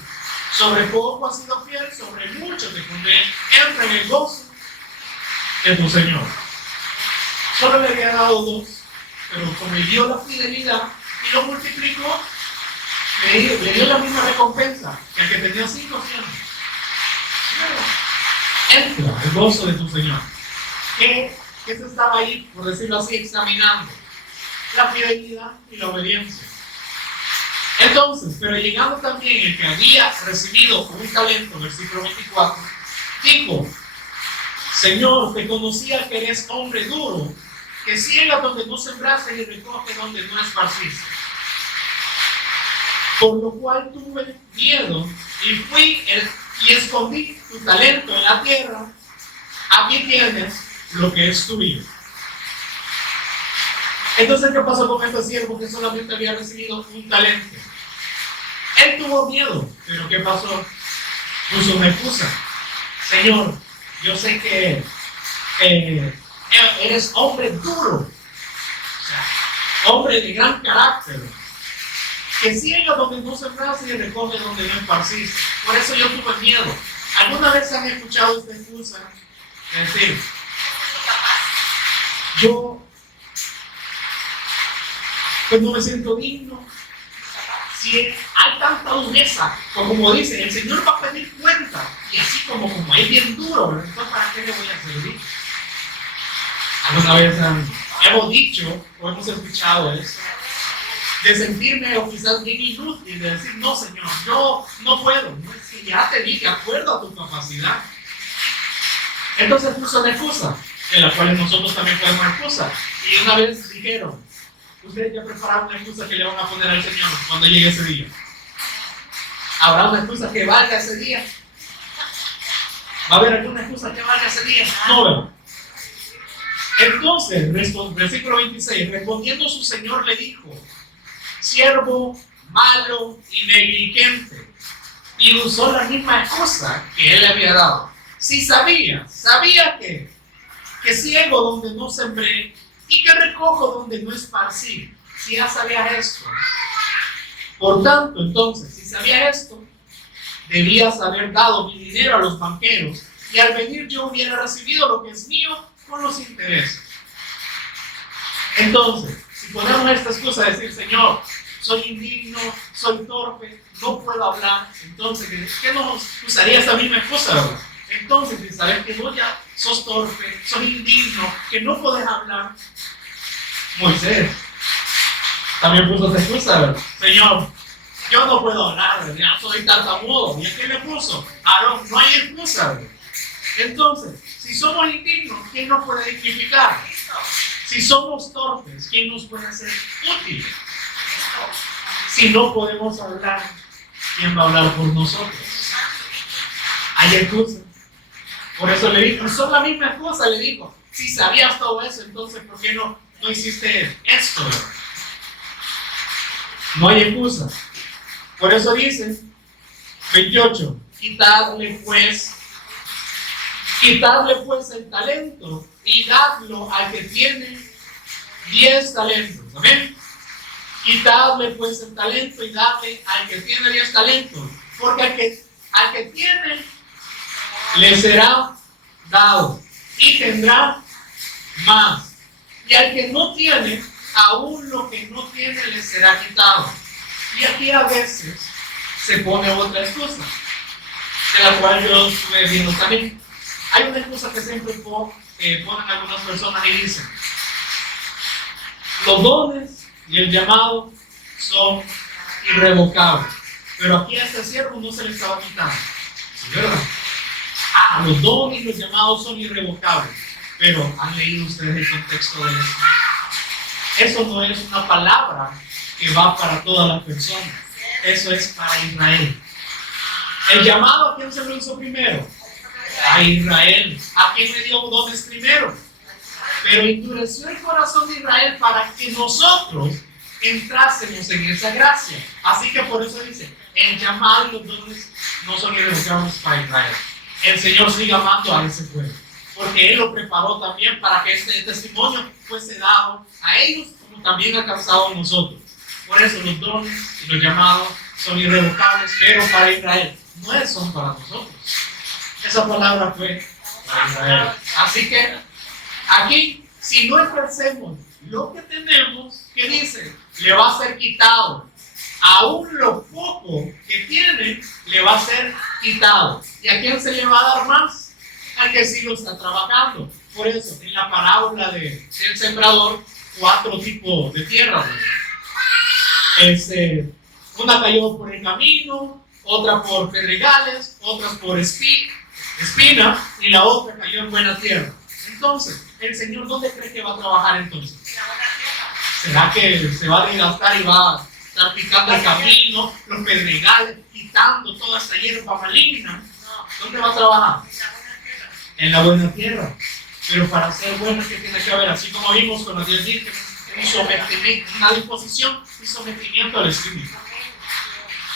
Sobre poco has sido fiel, sobre mucho te pondré, entra en el gozo de tu señor. Solo le había dado 2, pero como le dio la fidelidad y lo multiplicó, le dio la misma recompensa que al que tenía 5 siervos. Entra el gozo de tu señor. ¿Qué se estaba ahí, por decirlo así, examinando? La fidelidad y la obediencia. Entonces, pero llegando también el que había recibido un talento, versículo 24, dijo: Señor, te conocía que eres hombre duro, que ciega donde no sembraste y recoge donde no esparciste. Por lo cual tuve miedo y fui y escondí tu talento en la tierra. Aquí tienes lo que es tuyo. Entonces, ¿qué pasó con este siervo que solamente había recibido un talento? Él tuvo miedo, pero ¿qué pasó? Puso una excusa. Señor, yo sé que eres hombre duro, o sea, hombre de gran carácter, que ciega donde no sembraste y recoge donde no esparciste. Por eso yo tuve miedo. ¿Alguna vez han escuchado esta excusa? Es decir, yo pues no me siento digno. Si hay tanta dureza, como dicen, el Señor va a pedir cuenta, y así como es bien duro, entonces ¿para qué le voy a servir? Alguna vez hemos dicho o hemos escuchado eso, de sentirme o quizás bien inútil, de decir: no, Señor, yo no puedo. No, es que ya te di, de acuerdo a tu capacidad. Entonces puso una excusa, en la cual nosotros también podemos excusar. Y una vez dijeron: ustedes ya prepararon una excusa que le van a poner al Señor cuando llegue ese día. ¿Habrá una excusa que valga ese día? ¿Va a haber alguna excusa que valga ese día? No, ¿verdad? Entonces, versículo 26, respondiendo su Señor le dijo: siervo malo y negligente. Y usó la misma excusa que él le había dado. Si sabía que ciego donde no sembré y que recojo donde no esparcí. Si ya sabías esto. Por tanto, entonces, si sabías esto, debías haber dado mi dinero a los banqueros, y al venir yo hubiera recibido lo que es mío con los intereses. Entonces, si ponemos esta excusa de decir: Señor, soy indigno, soy torpe, no puedo hablar, entonces, ¿qué nos usaría esa misma excusa, verdad? Entonces, si sabes que vos ya sos torpe, sos indigno, que no podés hablar, Moisés también puso esa excusa, ¿verdad? Señor, yo no puedo hablar, ya soy tartamudo. ¿Y a quién le puso? Aarón. No hay excusa, ¿verdad? Entonces, si somos indignos, ¿quién nos puede dignificar? Si somos torpes, ¿quién nos puede ser útil? Si no podemos hablar, ¿quién va a hablar por nosotros? Hay excusa. Por eso le dijo, son la misma excusa, le dijo: si sabías todo eso, entonces ¿por qué no hiciste esto? No hay excusa. Por eso dice 28, quitadle pues el talento y dadlo al que tiene 10 talentos. ¿Amén? Quitadle pues el talento y dadle al que tiene 10 talentos, porque al que tiene le será dado y tendrá más, y al que no tiene, aún lo que no tiene le será quitado. Y aquí a veces se pone otra excusa, de la cual yo estuve viendo también. Hay una excusa que siempre ponen algunas personas y dicen: los dones y el llamado son irrevocables, pero aquí a este siervo no se le estaba quitando, ¿verdad? Los dones y los llamados son irrevocables, pero ¿han leído ustedes el contexto de eso? Eso no es una palabra que va para todas las personas, eso es para Israel. El llamado, ¿a quién se lo hizo primero? A Israel. ¿A quién le dio dones primero? Pero endureció el corazón de Israel para que nosotros entrásemos en esa gracia. Así que por eso dice: el llamado y los dones no son irrevocables para Israel. El Señor sigue amando a ese pueblo, porque Él lo preparó también para que este testimonio fuese dado a ellos como también alcanzado a nosotros. Por eso los dones y los llamados son irrevocables, pero para Israel no son para nosotros. Esa palabra fue para Israel. Así que aquí, si no ejercemos lo que tenemos, ¿qué dice? Le va a ser quitado. Aún lo poco que tiene, le va a ser quitado. ¿Y a quién se le va a dar más? Al que sí lo está trabajando. Por eso, en la parábola del sembrador, 4 tipos de tierra. Una cayó por el camino, otra por pedregales, otras por espina, y la otra cayó en buena tierra. Entonces, ¿el Señor dónde cree que va a trabajar entonces? ¿Será que se va a desgastar y va a estar picando el camino, los pedregales, quitando toda esta hierba maligna? ¿Dónde va a trabajar? En la buena tierra. Pero para ser buena, ¿qué tiene que haber? Así como vimos con las 10 vírgenes, un sometimiento, una disposición y sometimiento al Espíritu.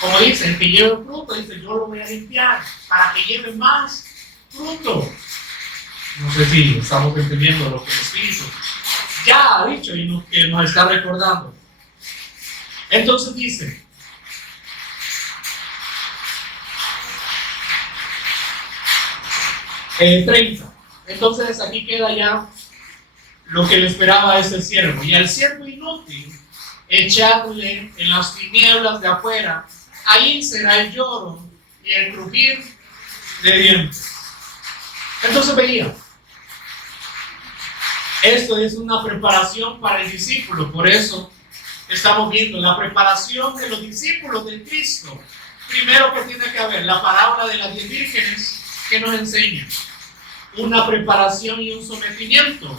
Como dice, el que lleve fruto, dice, yo lo voy a limpiar para que lleve más fruto. No sé si estamos entendiendo lo que el Espíritu ya ha dicho y que nos está recordando. Entonces dice, el 30. Entonces aquí queda ya lo que le esperaba a ese siervo. Y al siervo inútil, echarle en las tinieblas de afuera, ahí será el lloro y el crujir de dientes. Entonces veía, esto es una preparación para el discípulo. Por eso estamos viendo la preparación de los discípulos de Cristo. Primero que tiene que haber la parábola de las 10 vírgenes que nos enseña una preparación y un sometimiento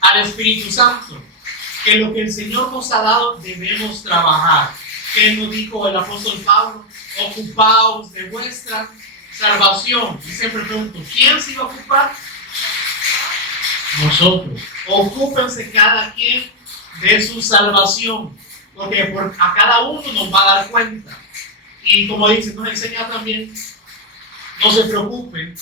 al Espíritu Santo, que lo que el Señor nos ha dado debemos trabajar. Que nos dijo el apóstol Pablo: ocupaos de vuestra salvación. Y siempre pregunto, ¿quién se iba a ocupar? Nosotros. Ocúpense cada quien de su salvación, porque a cada uno nos va a dar cuenta. Y como dice, nos enseña también, no se preocupen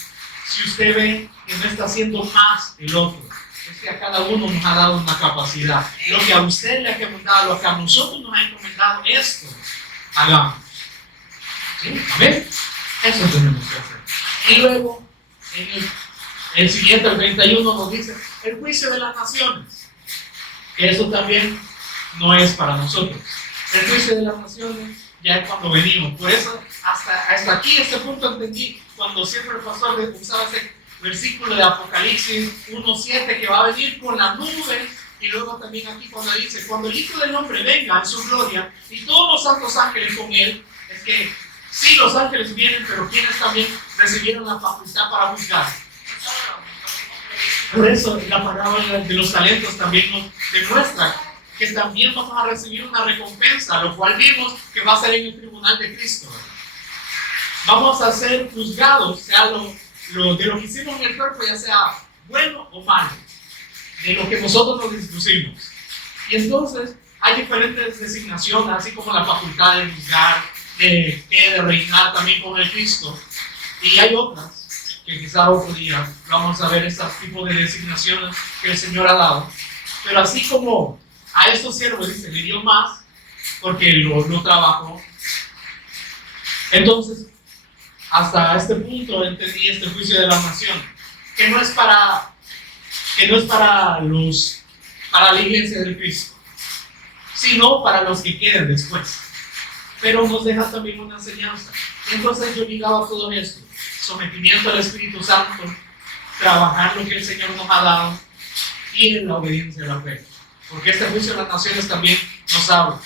si usted ve que no está haciendo más el otro. Es que a cada uno nos ha dado una capacidad. Lo que a usted le ha encomendado, lo que a nosotros nos ha encomendado, esto hagamos. ¿Sí? ¿Amén? Eso tenemos que hacer. Y luego, en el siguiente, el 31, nos dice el juicio de las naciones. Eso también no es para nosotros. El juicio de las naciones ya es cuando venimos. Por eso, hasta aquí, este punto entendí, cuando siempre el pastor usaba ese versículo de Apocalipsis 1:7, que va a venir con la nube. Y luego también aquí cuando dice, cuando el Hijo del Hombre venga en su gloria y todos los santos ángeles con él, es que sí, los ángeles vienen, pero quienes también recibieron la facultad para juzgar. Por eso la parábola de los talentos también nos demuestra que también vamos a recibir una recompensa, lo cual vimos que va a ser en el tribunal de Cristo. Vamos a ser juzgados, sea de lo que hicimos en el cuerpo, ya sea bueno o malo, de lo que nosotros nos dispusimos. Y entonces hay diferentes designaciones, así como la facultad de juzgar, de reinar también con el Cristo. Y hay otras que quizá otro día vamos a ver estos tipos de designaciones que el Señor ha dado. Pero así como a estos siervos dice, le dio más porque lo trabajó. Entonces, hasta este punto entendí este juicio de la nación, que no es para la iglesia de Cristo, sino para los que queden después. Pero nos deja también una enseñanza. Entonces yo ligaba todo esto: sometimiento al Espíritu Santo, trabajar lo que el Señor nos ha dado y en la obediencia a la fe. Porque este juicio de las naciones también nos habla.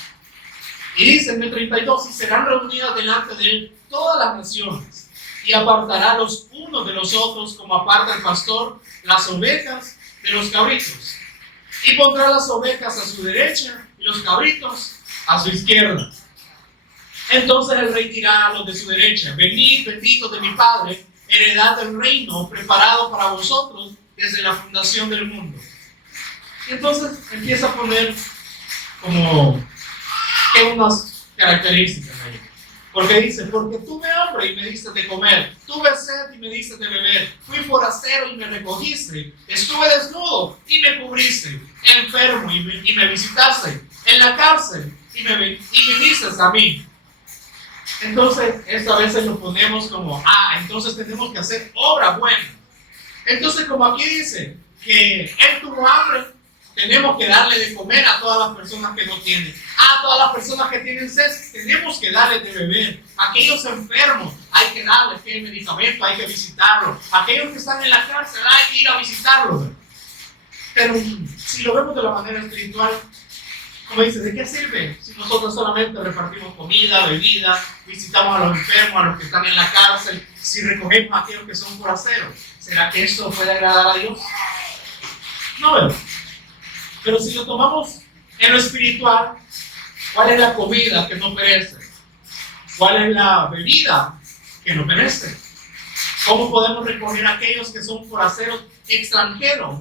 Y dice en el 32, y serán reunidas delante de él todas las naciones, y apartará los unos de los otros, como aparta el pastor las ovejas de los cabritos. Y pondrá las ovejas a su derecha y los cabritos a su izquierda. Entonces el rey dirá a los de su derecha: venid, benditos de mi Padre, heredad del reino preparado para vosotros desde la fundación del mundo. Y entonces empieza a poner como que unas características ahí. Porque dice: porque tú me amas. hambre y me diste de comer, tuve sed y me diste de beber, fui forastero y me recogiste, estuve desnudo y me cubriste, enfermo y me visitaste, en la cárcel y viniste a mí. Entonces, esta vez lo ponemos como, entonces tenemos que hacer obra buena. Entonces, como aquí dice que él tuvo hambre, tenemos que darle de comer a todas las personas que no tienen. A todas las personas que tienen sed, tenemos que darle de beber. A aquellos enfermos, hay que darles el medicamento, hay que visitarlos. A aquellos que están en la cárcel, hay que ir a visitarlos. Pero si lo vemos de la manera espiritual, como dice, ¿de qué sirve si nosotros solamente repartimos comida, bebida, visitamos a los enfermos, a los que están en la cárcel, si recogemos a aquellos que son forasteros? ¿Será que esto puede agradar a Dios? No, ¿verdad? Pero si lo tomamos en lo espiritual, ¿cuál es la comida que no perece? ¿Cuál es la bebida que no perece? ¿Cómo podemos recoger a aquellos que son forasteros extranjeros?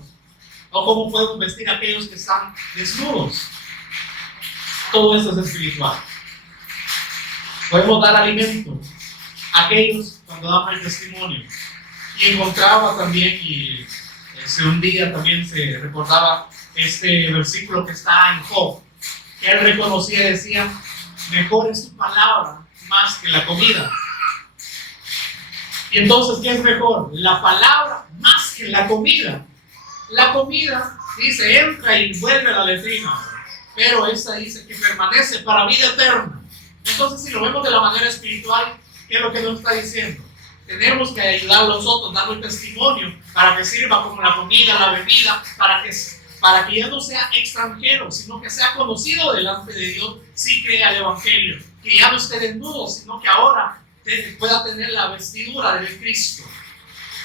¿O cómo podemos vestir a aquellos que están desnudos? Todo eso es espiritual. Podemos dar alimento a aquellos cuando damos el testimonio. Y encontraba también, y un día también se recordaba este versículo que está en Job, que él reconocía y decía, mejor es tu palabra más que la comida. Y entonces, ¿qué es mejor? La palabra más que la comida. La comida, dice, entra y vuelve a la letrina, pero esta dice que permanece para vida eterna. Entonces, si lo vemos de la manera espiritual, ¿qué es lo que nos está diciendo? Tenemos que ayudar a los otros, dando el testimonio para que sirva como la comida, la bebida, para que ya no sea extranjero, sino que sea conocido delante de Dios si crea el Evangelio. Que ya no esté desnudo, sino que ahora pueda tener la vestidura del Cristo.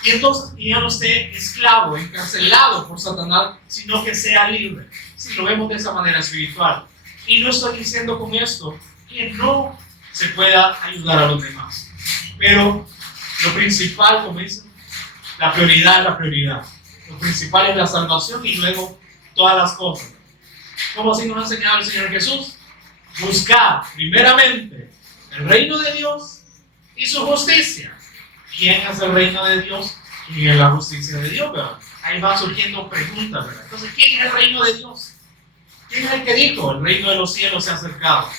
Y entonces que ya no esté esclavo, encarcelado por Satanás, sino que sea libre. Si lo vemos de esa manera espiritual. Y no estoy diciendo con esto que no se pueda ayudar a los demás. Pero lo principal, como dicen, la prioridad es la prioridad. Lo principal es la salvación y luego todas las cosas. Como así nos ha enseñado el Señor Jesús. Buscar primeramente el reino de Dios y su justicia. ¿Quién es el reino de Dios? ¿Quién es la justicia de Dios? ¿Verdad? Ahí van surgiendo preguntas, ¿verdad? Entonces, ¿quién es el reino de Dios? ¿Quién es el que dijo? El reino de los cielos se ha acercado.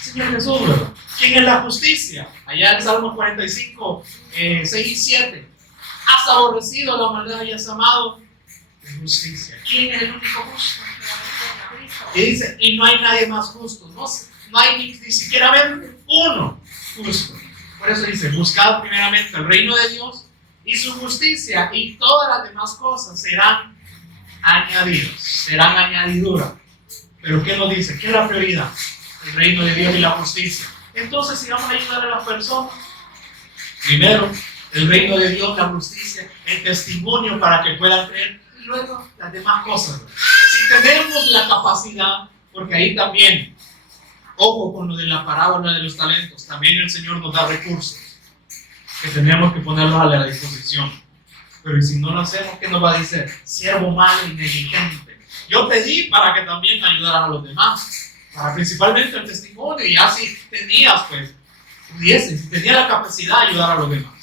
Señor Jesús, ¿verdad? ¿Quién es la justicia? Allá en Salmo 45, 6 y 7. Has aborrecido la maldad y has amado la justicia. ¿Quién es el único justo? Y dice, y no hay nadie más justo. No hay ni siquiera uno justo. Por eso dice, buscad primeramente el reino de Dios y su justicia, y todas las demás cosas serán añadidas, serán añadidura. Pero ¿qué nos dice? ¿Qué es la prioridad? El reino de Dios y la justicia. Entonces, si vamos a ayudar a las personas, primero, el reino de Dios, la justicia, el testimonio para que puedan creer, y luego las demás cosas. Si tenemos la capacidad, porque ahí también, ojo con lo de la parábola de los talentos, también el Señor nos da recursos que tenemos que ponerlos a la disposición. Pero si no lo hacemos, ¿qué nos va a decir? Siervo malo y negligente. Yo pedí para que también ayudaras a los demás, para principalmente el testimonio, y así tenías, pues, pudiese, si tenía la capacidad de ayudar a los demás.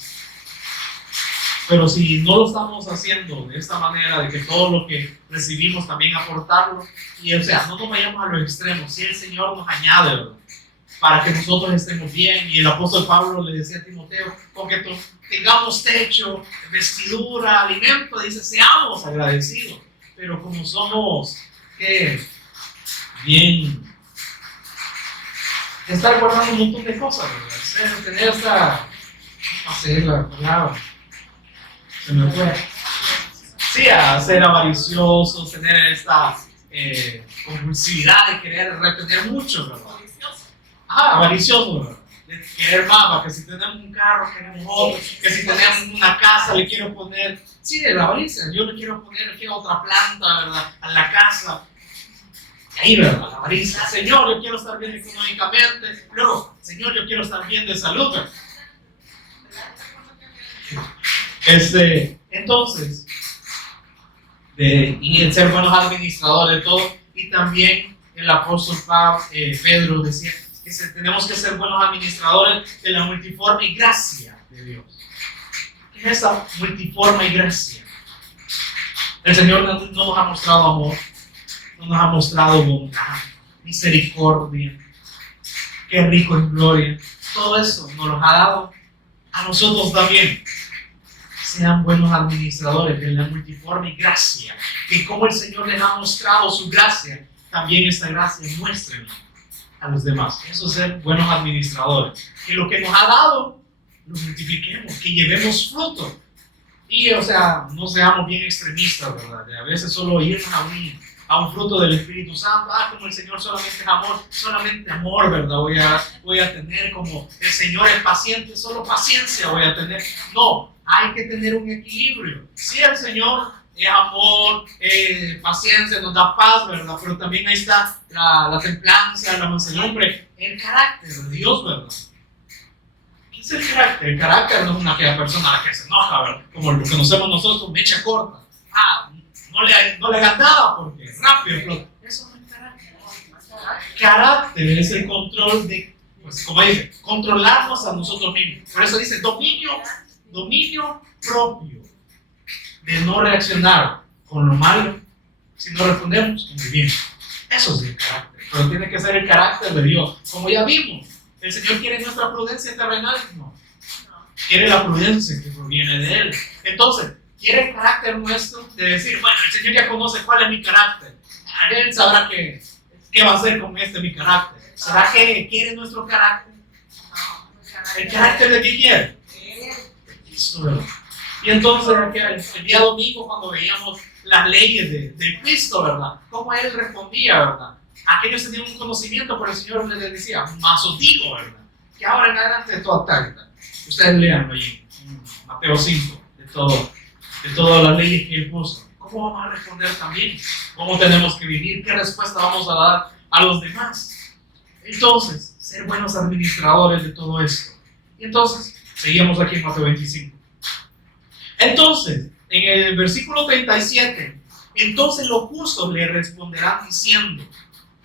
Pero si no lo estamos haciendo de esta manera, de que todo lo que recibimos también aportarlo, y o sea, no nos vayamos a los extremos, si el Señor nos añade, ¿verdad? Para que nosotros estemos bien, y el apóstol Pablo le decía a Timoteo, con que tengamos techo, vestidura, alimento, dice, seamos agradecidos, pero como somos, ¿qué? Bien, estar guardando un montón de cosas, ¿verdad? Tener esta, no sé la palabra, se me fue. Sí, a ser avariciosos, tener esta compulsividad de querer retener mucho, ¿verdad? Avaricioso, ¿verdad? De querer más, que si tenemos un carro, queremos otro, que si tenemos una casa, le quiero poner, sí, de la avaricia, yo le quiero poner otra planta, ¿verdad? A la casa. Ahí, ¿verdad? La avaricia. Señor, yo quiero estar bien económicamente. Luego, Señor, yo quiero estar bien de salud, ¿verdad? Entonces, y el ser buenos administradores de todo, y también el apóstol Pedro decía, tenemos que ser buenos administradores de la multiforme gracia de Dios. ¿Qué es esa multiforme gracia? El Señor no nos ha mostrado amor, no nos ha mostrado bondad, misericordia, qué rico en gloria. Todo eso nos lo ha dado a nosotros también. Sean buenos administradores de la multiforme gracia, que como el Señor les ha mostrado su gracia, también esta gracia muestren a los demás. Eso es ser buenos administradores. Que lo que nos ha dado, lo multipliquemos, que llevemos fruto. Y, o sea, no seamos bien extremistas, ¿verdad? A veces solo irnos a un fruto del Espíritu Santo. Como el Señor solamente es amor, solamente amor, ¿verdad? Voy a tener, como el Señor es paciente, solo paciencia voy a tener. No, hay que tener un equilibrio. Sí, el Señor es amor, paciencia, nos da paz, ¿verdad? Pero también ahí está la templanza, la mansedumbre, el carácter de Dios, ¿verdad? ¿Qué es el carácter? El carácter no es aquella persona que se enoja, ¿verdad? Como lo que conocemos nosotros, mecha corta. No le hagas nada porque es rápido. Pero eso no es carácter. Carácter es el control de, pues como dice, controlarnos a nosotros mismos. Por eso dice dominio propio, de no reaccionar con lo malo, sino respondemos con el bien. Eso es el carácter, pero tiene que ser el carácter de Dios. Como ya vimos, el Señor quiere nuestra prudencia terrenal, no. Quiere la prudencia que proviene de Él. Entonces, quiere el carácter nuestro de decir, bueno, el Señor ya conoce cuál es mi carácter. Él sabrá qué va a hacer con mi carácter. ¿Será que quiere nuestro carácter? ¿El carácter de qué quiere? Cristo, ¿verdad? Y entonces el día domingo, cuando veíamos las leyes de Cristo, ¿verdad? Cómo Él respondía, ¿verdad? Aquellos tenían un conocimiento, pero el Señor les decía, más os digo, ¿verdad? Que ahora en adelante de toda táctica. Ustedes leanlo allí, Mateo 5, de todas las leyes que Él puso. ¿Cómo vamos a responder también? ¿Cómo tenemos que vivir? ¿Qué respuesta vamos a dar a los demás? Entonces, ser buenos administradores de todo esto. Y entonces, seguimos aquí en Mateo 25. Entonces, en el versículo 37, entonces los justos le responderán diciendo,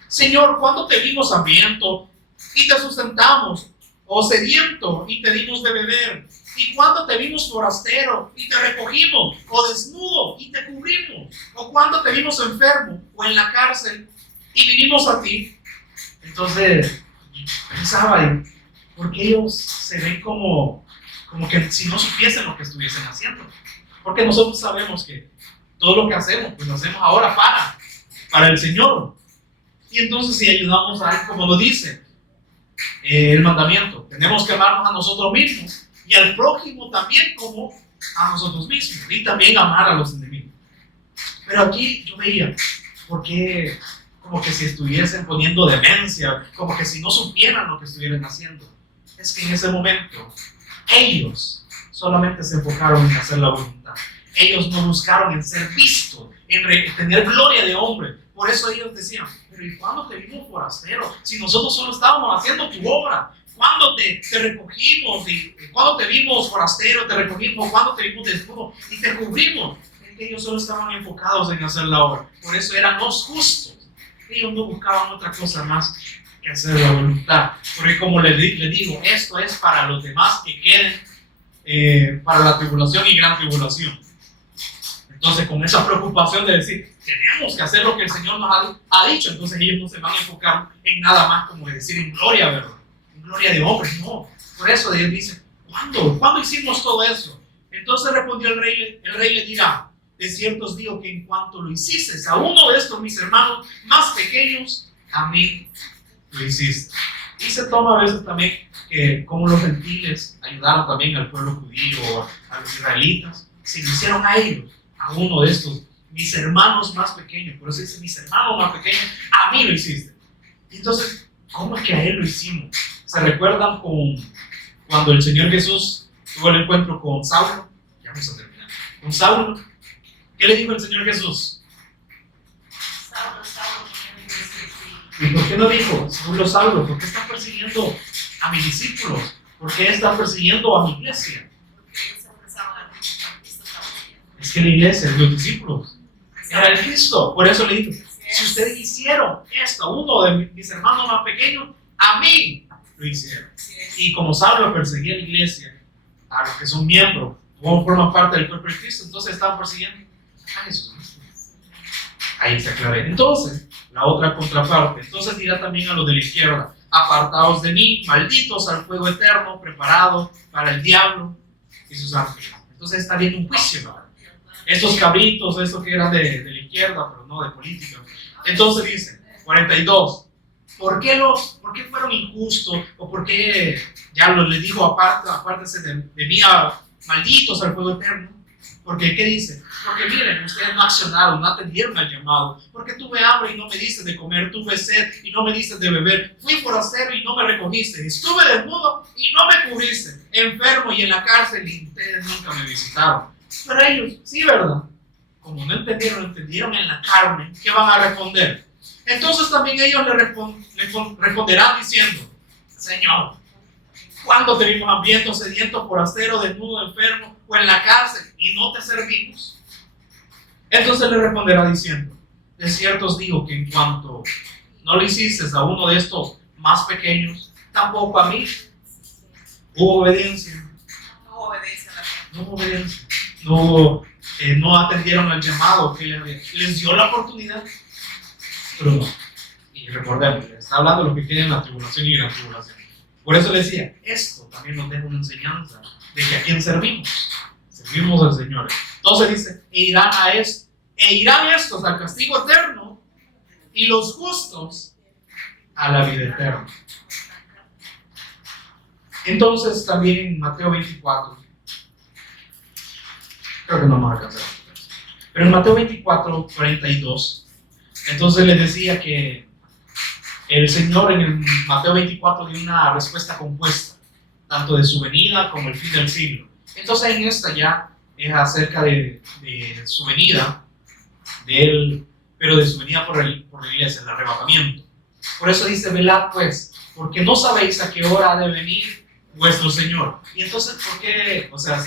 Señor, ¿cuándo te vimos hambriento y te sustentamos? ¿O sediento y te dimos de beber? ¿Y cuándo te vimos forastero y te recogimos? ¿O desnudo y te cubrimos? ¿O cuándo te vimos enfermo o en la cárcel y vinimos a ti? Entonces, pensaba, porque ellos se ven como que si no supiesen lo que estuviesen haciendo. Porque nosotros sabemos que todo lo que hacemos, pues lo hacemos ahora para el Señor. Y entonces si ayudamos a Él, como lo dice el mandamiento, tenemos que amarnos a nosotros mismos y al prójimo también como a nosotros mismos, y también amar a los enemigos. Pero aquí yo veía, porque como que si estuviesen poniendo demencia, como que si no supieran lo que estuvieran haciendo. Es que en ese momento ellos solamente se enfocaron en hacer la voluntad. Ellos no buscaron en ser vistos, en tener gloria de hombre. Por eso ellos decían, pero ¿y cuándo te vimos forastero? Si nosotros solo estábamos haciendo tu obra. ¿Cuándo te recogimos? ¿Y cuándo te vimos forastero? ¿Te recogimos? ¿Cuándo te vimos desnudo? Y te cubrimos. Es que ellos solo estaban enfocados en hacer la obra. Por eso eran los justos. Ellos no buscaban otra cosa más que hacer la voluntad. Porque como les digo, esto es para los demás que queden para la tribulación y gran tribulación. Entonces, con esa preocupación de decir, tenemos que hacer lo que el Señor nos ha dicho, entonces ellos no se van a enfocar en nada más como decir en gloria, ¿verdad? En gloria de hombres, no. Por eso Dios dice, ¿cuándo hicimos todo eso? Entonces respondió el rey le dirá, de cierto os digo que en cuanto lo hiciste a uno de estos mis hermanos más pequeños, a mí lo hiciste. Y se toma a veces también que como los gentiles ayudaron también al pueblo judío o a los israelitas, se lo hicieron a ellos, a uno de estos mis hermanos más pequeños. Por eso dice mis hermanos más pequeños, a mí lo hiciste. Y entonces, ¿cómo es que a él lo hicimos? ¿Se recuerdan cuando el Señor Jesús tuvo el encuentro con Saulo? Ya vamos a terminar. Con Saulo, ¿qué le dijo el Señor Jesús? Saulo, ¿Y por qué no dijo, Saulo, por qué estás persiguiendo a mis discípulos? ¿Por qué estás persiguiendo a mi iglesia? Es que la iglesia, los discípulos, era el Cristo. Por eso le dijo, si ustedes hicieron esto a uno de mis hermanos más pequeños, A mí lo hicieron. Y como Saulo perseguía a la iglesia, a los que son miembros, o forman parte del cuerpo de Cristo, entonces estaban persiguiendo a Jesús. Ahí se aclaré. Entonces, la otra contraparte. Entonces dirá también a los de la izquierda: apartaos de mí, malditos al fuego eterno, preparado para el diablo y sus ángeles. Entonces está bien un juicio, ¿verdad? Estos cabritos, estos que eran de la izquierda, pero no de política. Entonces dice, 42. ¿Por qué fueron injustos? ¿O por qué, ya les dijo, apártense de mí, malditos al fuego eterno? Porque, ¿qué dice? Porque miren, ustedes no accionaron, no atendieron al llamado. Porque tuve hambre y no me diste de comer, tuve sed y no me diste de beber, fui forastero y no me recogiste, estuve desnudo y no me cubriste, enfermo y en la cárcel y ustedes nunca me visitaron. Pero ellos, sí, ¿verdad? Como no entendieron en la carne, ¿qué van a responder? Entonces también ellos le responderán diciendo: Señor, ¿cuándo te vimos hambriento, sediento, forastero, desnudo, enfermo o en la cárcel y no te servimos? Entonces le responderá diciendo: de cierto os digo que en cuanto no lo hiciste a uno de estos más pequeños, tampoco a mí. Hubo obediencia. No atendieron al llamado que les dio la oportunidad. Pero no. Y recordemos, está hablando de lo que queda en la tribulación y gran tribulación. Por eso le decía, esto también nos deja una enseñanza de que a quién servimos. Servimos al Señor. Entonces dice, irán estos al castigo eterno y los justos a la vida eterna. Entonces también en Mateo 24, creo que no vamos a alcanzar, pero en Mateo 24, 42, entonces les decía que el Señor en el Mateo 24 dio una respuesta compuesta, tanto de su venida como el fin del siglo. Entonces en esta ya es acerca de su venida, de él, pero de su venida por la iglesia, el arrebatamiento. Por eso dice, velad pues, porque no sabéis a qué hora ha de venir vuestro Señor. Y entonces, ¿por qué? O sea,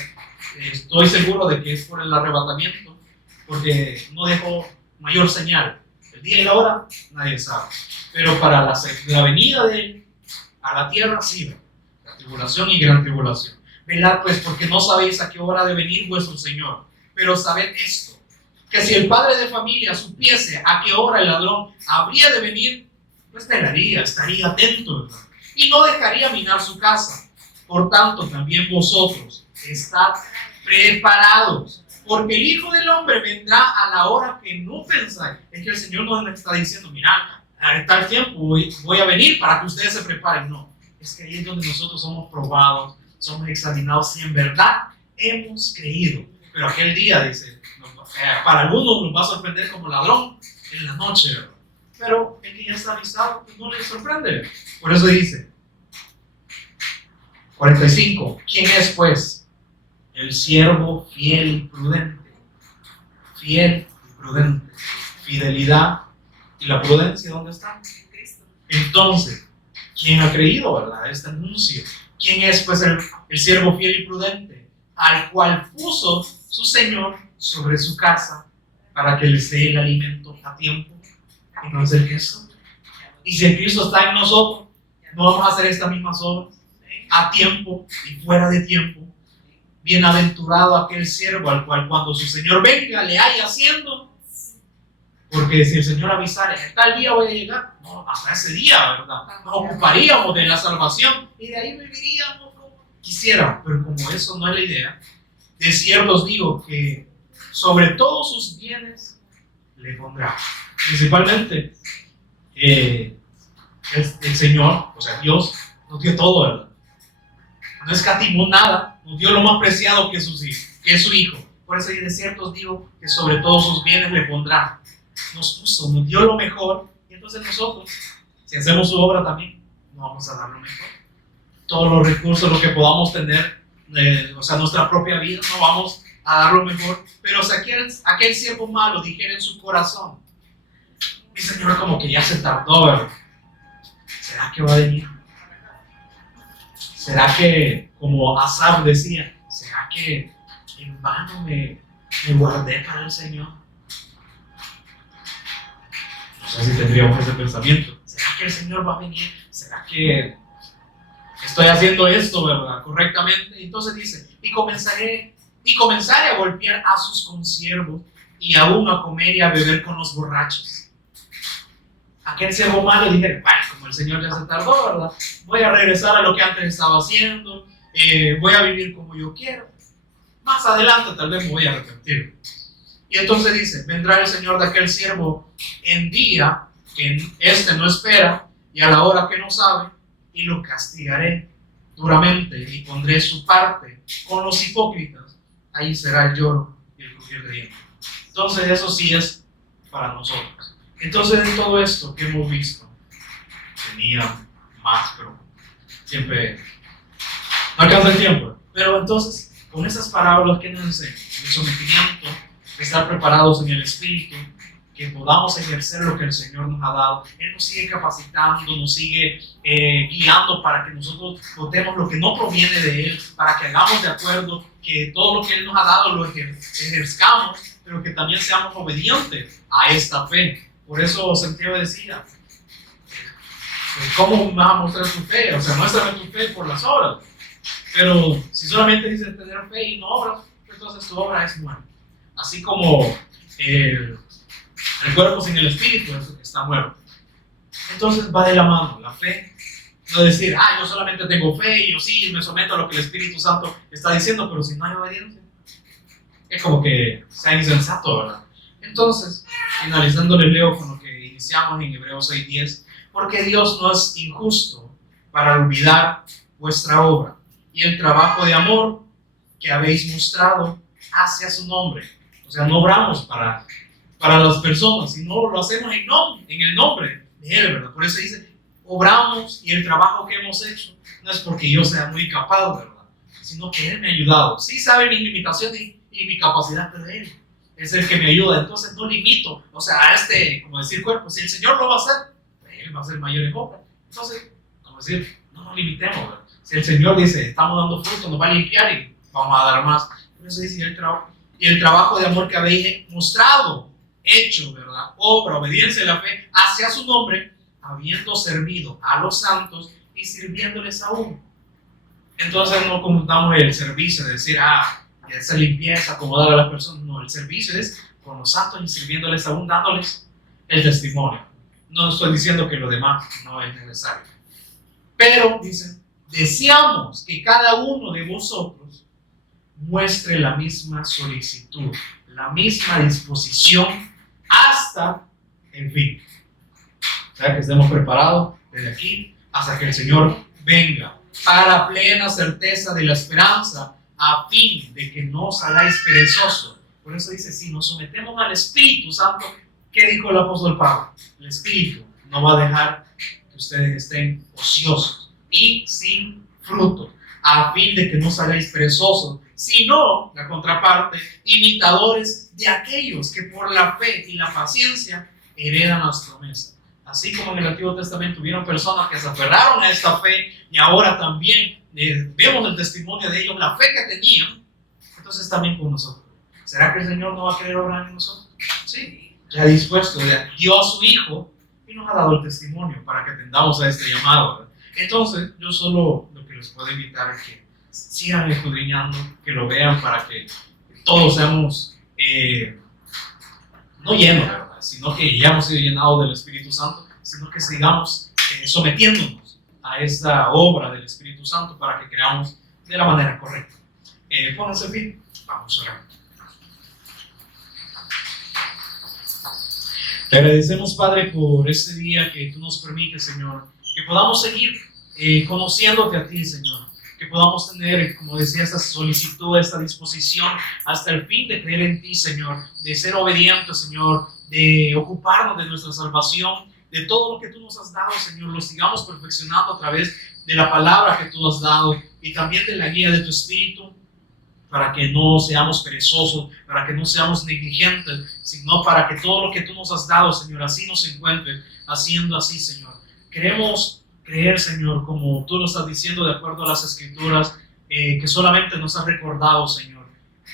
estoy seguro de que es por el arrebatamiento, porque no dejó mayor señal. El día y la hora, nadie sabe. Pero para la venida de él a la tierra, sí, la tribulación y gran tribulación. Velad pues, porque no sabéis a qué hora ha de venir vuestro Señor. Pero sabed esto, que si el padre de familia supiese a qué hora el ladrón habría de venir, pues estaría atento, ¿verdad? Y no dejaría minar su casa. Por tanto, también vosotros estad preparados, porque el Hijo del Hombre vendrá a la hora que no pensáis. Es que el Señor no le está diciendo, mirad, a tal tiempo voy a venir para que ustedes se preparen. No, es que ahí es donde nosotros somos probados, somos examinados si en verdad hemos creído. Pero aquel día, dice, para algunos nos va a sorprender como ladrón en la noche, ¿verdad? Pero el que ya está avisado, pues no le sorprende. Por eso dice, 45. ¿Quién es pues? El siervo fiel y prudente. Fiel y prudente. Fidelidad y la prudencia, ¿dónde está? Entonces, ¿quién ha creído, verdad, este anuncio? ¿Quién es pues el siervo fiel y prudente? Al cual puso su Señor sobre su casa para que les dé el alimento a tiempo. Y no es el Cristo. Y si el Cristo está en nosotros, no vamos a hacer estas mismas obras a tiempo y fuera de tiempo. Bienaventurado aquel siervo al cual cuando su Señor venga le haya haciendo. Porque si el Señor avisara, en tal día voy a llegar, no, hasta ese día, ¿verdad? Nos ocuparíamos de la salvación y de ahí viviríamos como quisiéramos. Pero como eso no es la idea, de cierto os digo que sobre todos sus bienes le pondrá. Principalmente, el Señor, o sea, Dios nos dio todo, ¿verdad? No escatimó nada, nos dio lo más preciado que es su Hijo. Por eso de cierto os digo que sobre todos sus bienes le pondrá. Nos dio lo mejor, y entonces nosotros, si hacemos su obra también, no vamos a dar lo mejor. Todos los recursos, lo que podamos tener, o sea, nuestra propia vida, no vamos a dar lo mejor. Pero si aquel siervo malo dijera en su corazón, mi Señor como que ya se tardó, ¿verdad? ¿Será que va a venir? ¿Será que, como Asaf decía, será que en vano me guardé para el Señor? No sé si tendríamos ese pensamiento. ¿Será que el Señor va a venir? ¿será que estoy haciendo esto, verdad, correctamente? Entonces dice, y comenzaré a golpear a sus consiervos y aún a comer y a beber con los borrachos. Aquel siervo malo dije, bueno, como el Señor ya se tardó, ¿verdad? Voy a regresar a lo que antes estaba haciendo, voy a vivir como yo quiero. Más adelante tal vez me voy a arrepentir. Y entonces dice, vendrá el Señor de aquel siervo en día que éste no espera y a la hora que no sabe, y lo castigaré duramente y pondré su parte con los hipócritas. Ahí será el lloro y el crujir de dientes. Entonces eso sí es para nosotros. Entonces en todo esto que hemos visto, tenía más, pero siempre no alcanza el tiempo. Pero entonces, con esas parábolas que nos enseñan, el sometimiento, estar preparados en el Espíritu, que podamos ejercer lo que el Señor nos ha dado. Él nos sigue capacitando, nos sigue guiando para que nosotros votemos lo que no proviene de Él, para que hagamos de acuerdo, que todo lo que Él nos ha dado lo ejerzcamos, pero que también seamos obedientes a esta fe. Por eso Santiago decía, ¿cómo vas a mostrar tu fe? O sea, muéstrame tu fe por las obras. Pero si solamente dices tener fe y no obras, entonces tu obra es muerta. Así como el cuerpo sin el espíritu está muerto. Entonces va de la mano la fe. No decir, yo solamente tengo fe y yo sí me someto a lo que el Espíritu Santo está diciendo, pero si no hay obediencia, es como que sea insensato, ¿verdad? Entonces, finalizando, les leo con lo que iniciamos en Hebreos 6:10, porque Dios no es injusto para olvidar vuestra obra y el trabajo de amor que habéis mostrado hacia su nombre. O sea, no obramos para las personas, sino lo hacemos en el nombre de Él, ¿verdad? Por eso dice, obramos, y el trabajo que hemos hecho no es porque yo sea muy capaz, ¿verdad? Sino que Él me ha ayudado. Sí sabe mis limitaciones y mi capacidad, pero Él es el que me ayuda. Entonces no limito, o sea, a como decir cuerpo, si el Señor lo va a hacer, Él va a hacer mayor en obra. Entonces, como decir, no nos limitemos, ¿verdad? Si el Señor dice, estamos dando fruto, nos va a limpiar y vamos a dar más. Por eso dice el trabajo de amor que habéis mostrado, hecho, ¿verdad? Obra, obediencia de la fe hacia su nombre, habiendo servido a los santos y sirviéndoles aún. Entonces no contamos el servicio de decir, que esa limpieza, acomodar a las personas. No, el servicio es con los santos y sirviéndoles aún, dándoles el testimonio. No estoy diciendo que lo demás no es necesario. Pero, dice, deseamos que cada uno de vosotros muestre la misma solicitud, la misma disposición hasta el fin. O sea, que estemos preparados desde aquí hasta que el Señor venga, para plena certeza de la esperanza, a fin de que no os hagáis perezosos. Por eso dice, si nos sometemos al Espíritu Santo, ¿qué dijo el apóstol Pablo? El Espíritu no va a dejar que ustedes estén ociosos y sin fruto, a fin de que no os hagáis perezosos, sino, la contraparte, imitadores de aquellos que por la fe y la paciencia heredan las promesas. Así como en el Antiguo Testamento hubieron personas que se aferraron a esta fe y ahora también vemos el testimonio de ellos, la fe que tenían, entonces también con nosotros. ¿Será que el Señor no va a querer obrar en nosotros? Sí, ya dispuesto, ya dio a su Hijo y nos ha dado el testimonio para que atendamos a este llamado, ¿verdad? Entonces, yo solo lo que les puedo invitar es que sigan escudriñando, que lo vean para que todos seamos no llenos, ¿verdad? Sino que ya hemos sido llenados del Espíritu Santo, sino que sigamos sometiéndonos a esta obra del Espíritu Santo para que creamos de la manera correcta. Pónganse en pie, vamos a orar. Te agradecemos, Padre, por este día que tú nos permites, Señor, que podamos seguir conociéndote a ti, Señor, que podamos tener, como decía, esta solicitud, esta disposición hasta el fin de creer en ti, Señor, de ser obedientes, Señor, de ocuparnos de nuestra salvación, de todo lo que tú nos has dado, Señor, lo sigamos perfeccionando a través de la palabra que tú has dado y también de la guía de tu Espíritu, para que no seamos perezosos, para que no seamos negligentes, sino para que todo lo que tú nos has dado, Señor, así nos encuentre, haciendo así, Señor. Queremos creer, Señor, como tú lo estás diciendo de acuerdo a las Escrituras, que solamente nos has recordado, Señor.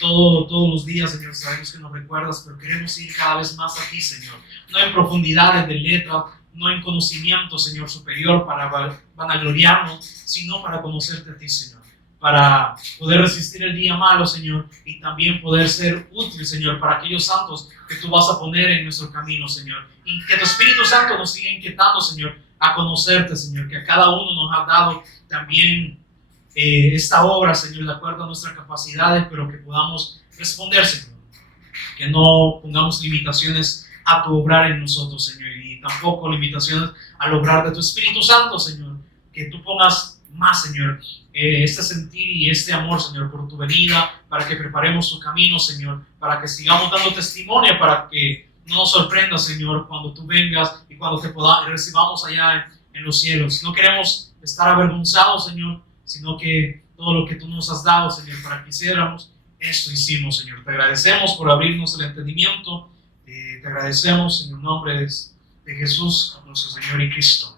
Todos los días, Señor, sabemos que nos recuerdas, pero queremos ir cada vez más a ti, Señor. No en profundidades de letra, no en conocimiento, Señor, superior para vanagloriarnos, sino para conocerte a ti, Señor, para poder resistir el día malo, Señor, y también poder ser útil, Señor, para aquellos santos que tú vas a poner en nuestro camino, Señor, y que tu Espíritu Santo nos siga inquietando, Señor, a conocerte, Señor, que a cada uno nos ha dado también esta obra, Señor, de acuerdo a nuestras capacidades, pero que podamos responder, Señor, que no pongamos limitaciones a tu obrar en nosotros, Señor, y tampoco limitaciones al obrar de tu Espíritu Santo, Señor, que tú pongas más, Señor, este sentir y este amor, Señor, por tu venida, para que preparemos tu camino, Señor, para que sigamos dando testimonio, para que no nos sorprenda, Señor, cuando tú vengas y cuando te recibamos allá en los cielos. No queremos estar avergonzados, Señor, sino que todo lo que tú nos has dado, Señor, para que hiciéramos, esto hicimos, Señor. Te agradecemos por abrirnos el entendimiento. Te agradecemos en el nombre de Jesús, nuestro Señor y Cristo.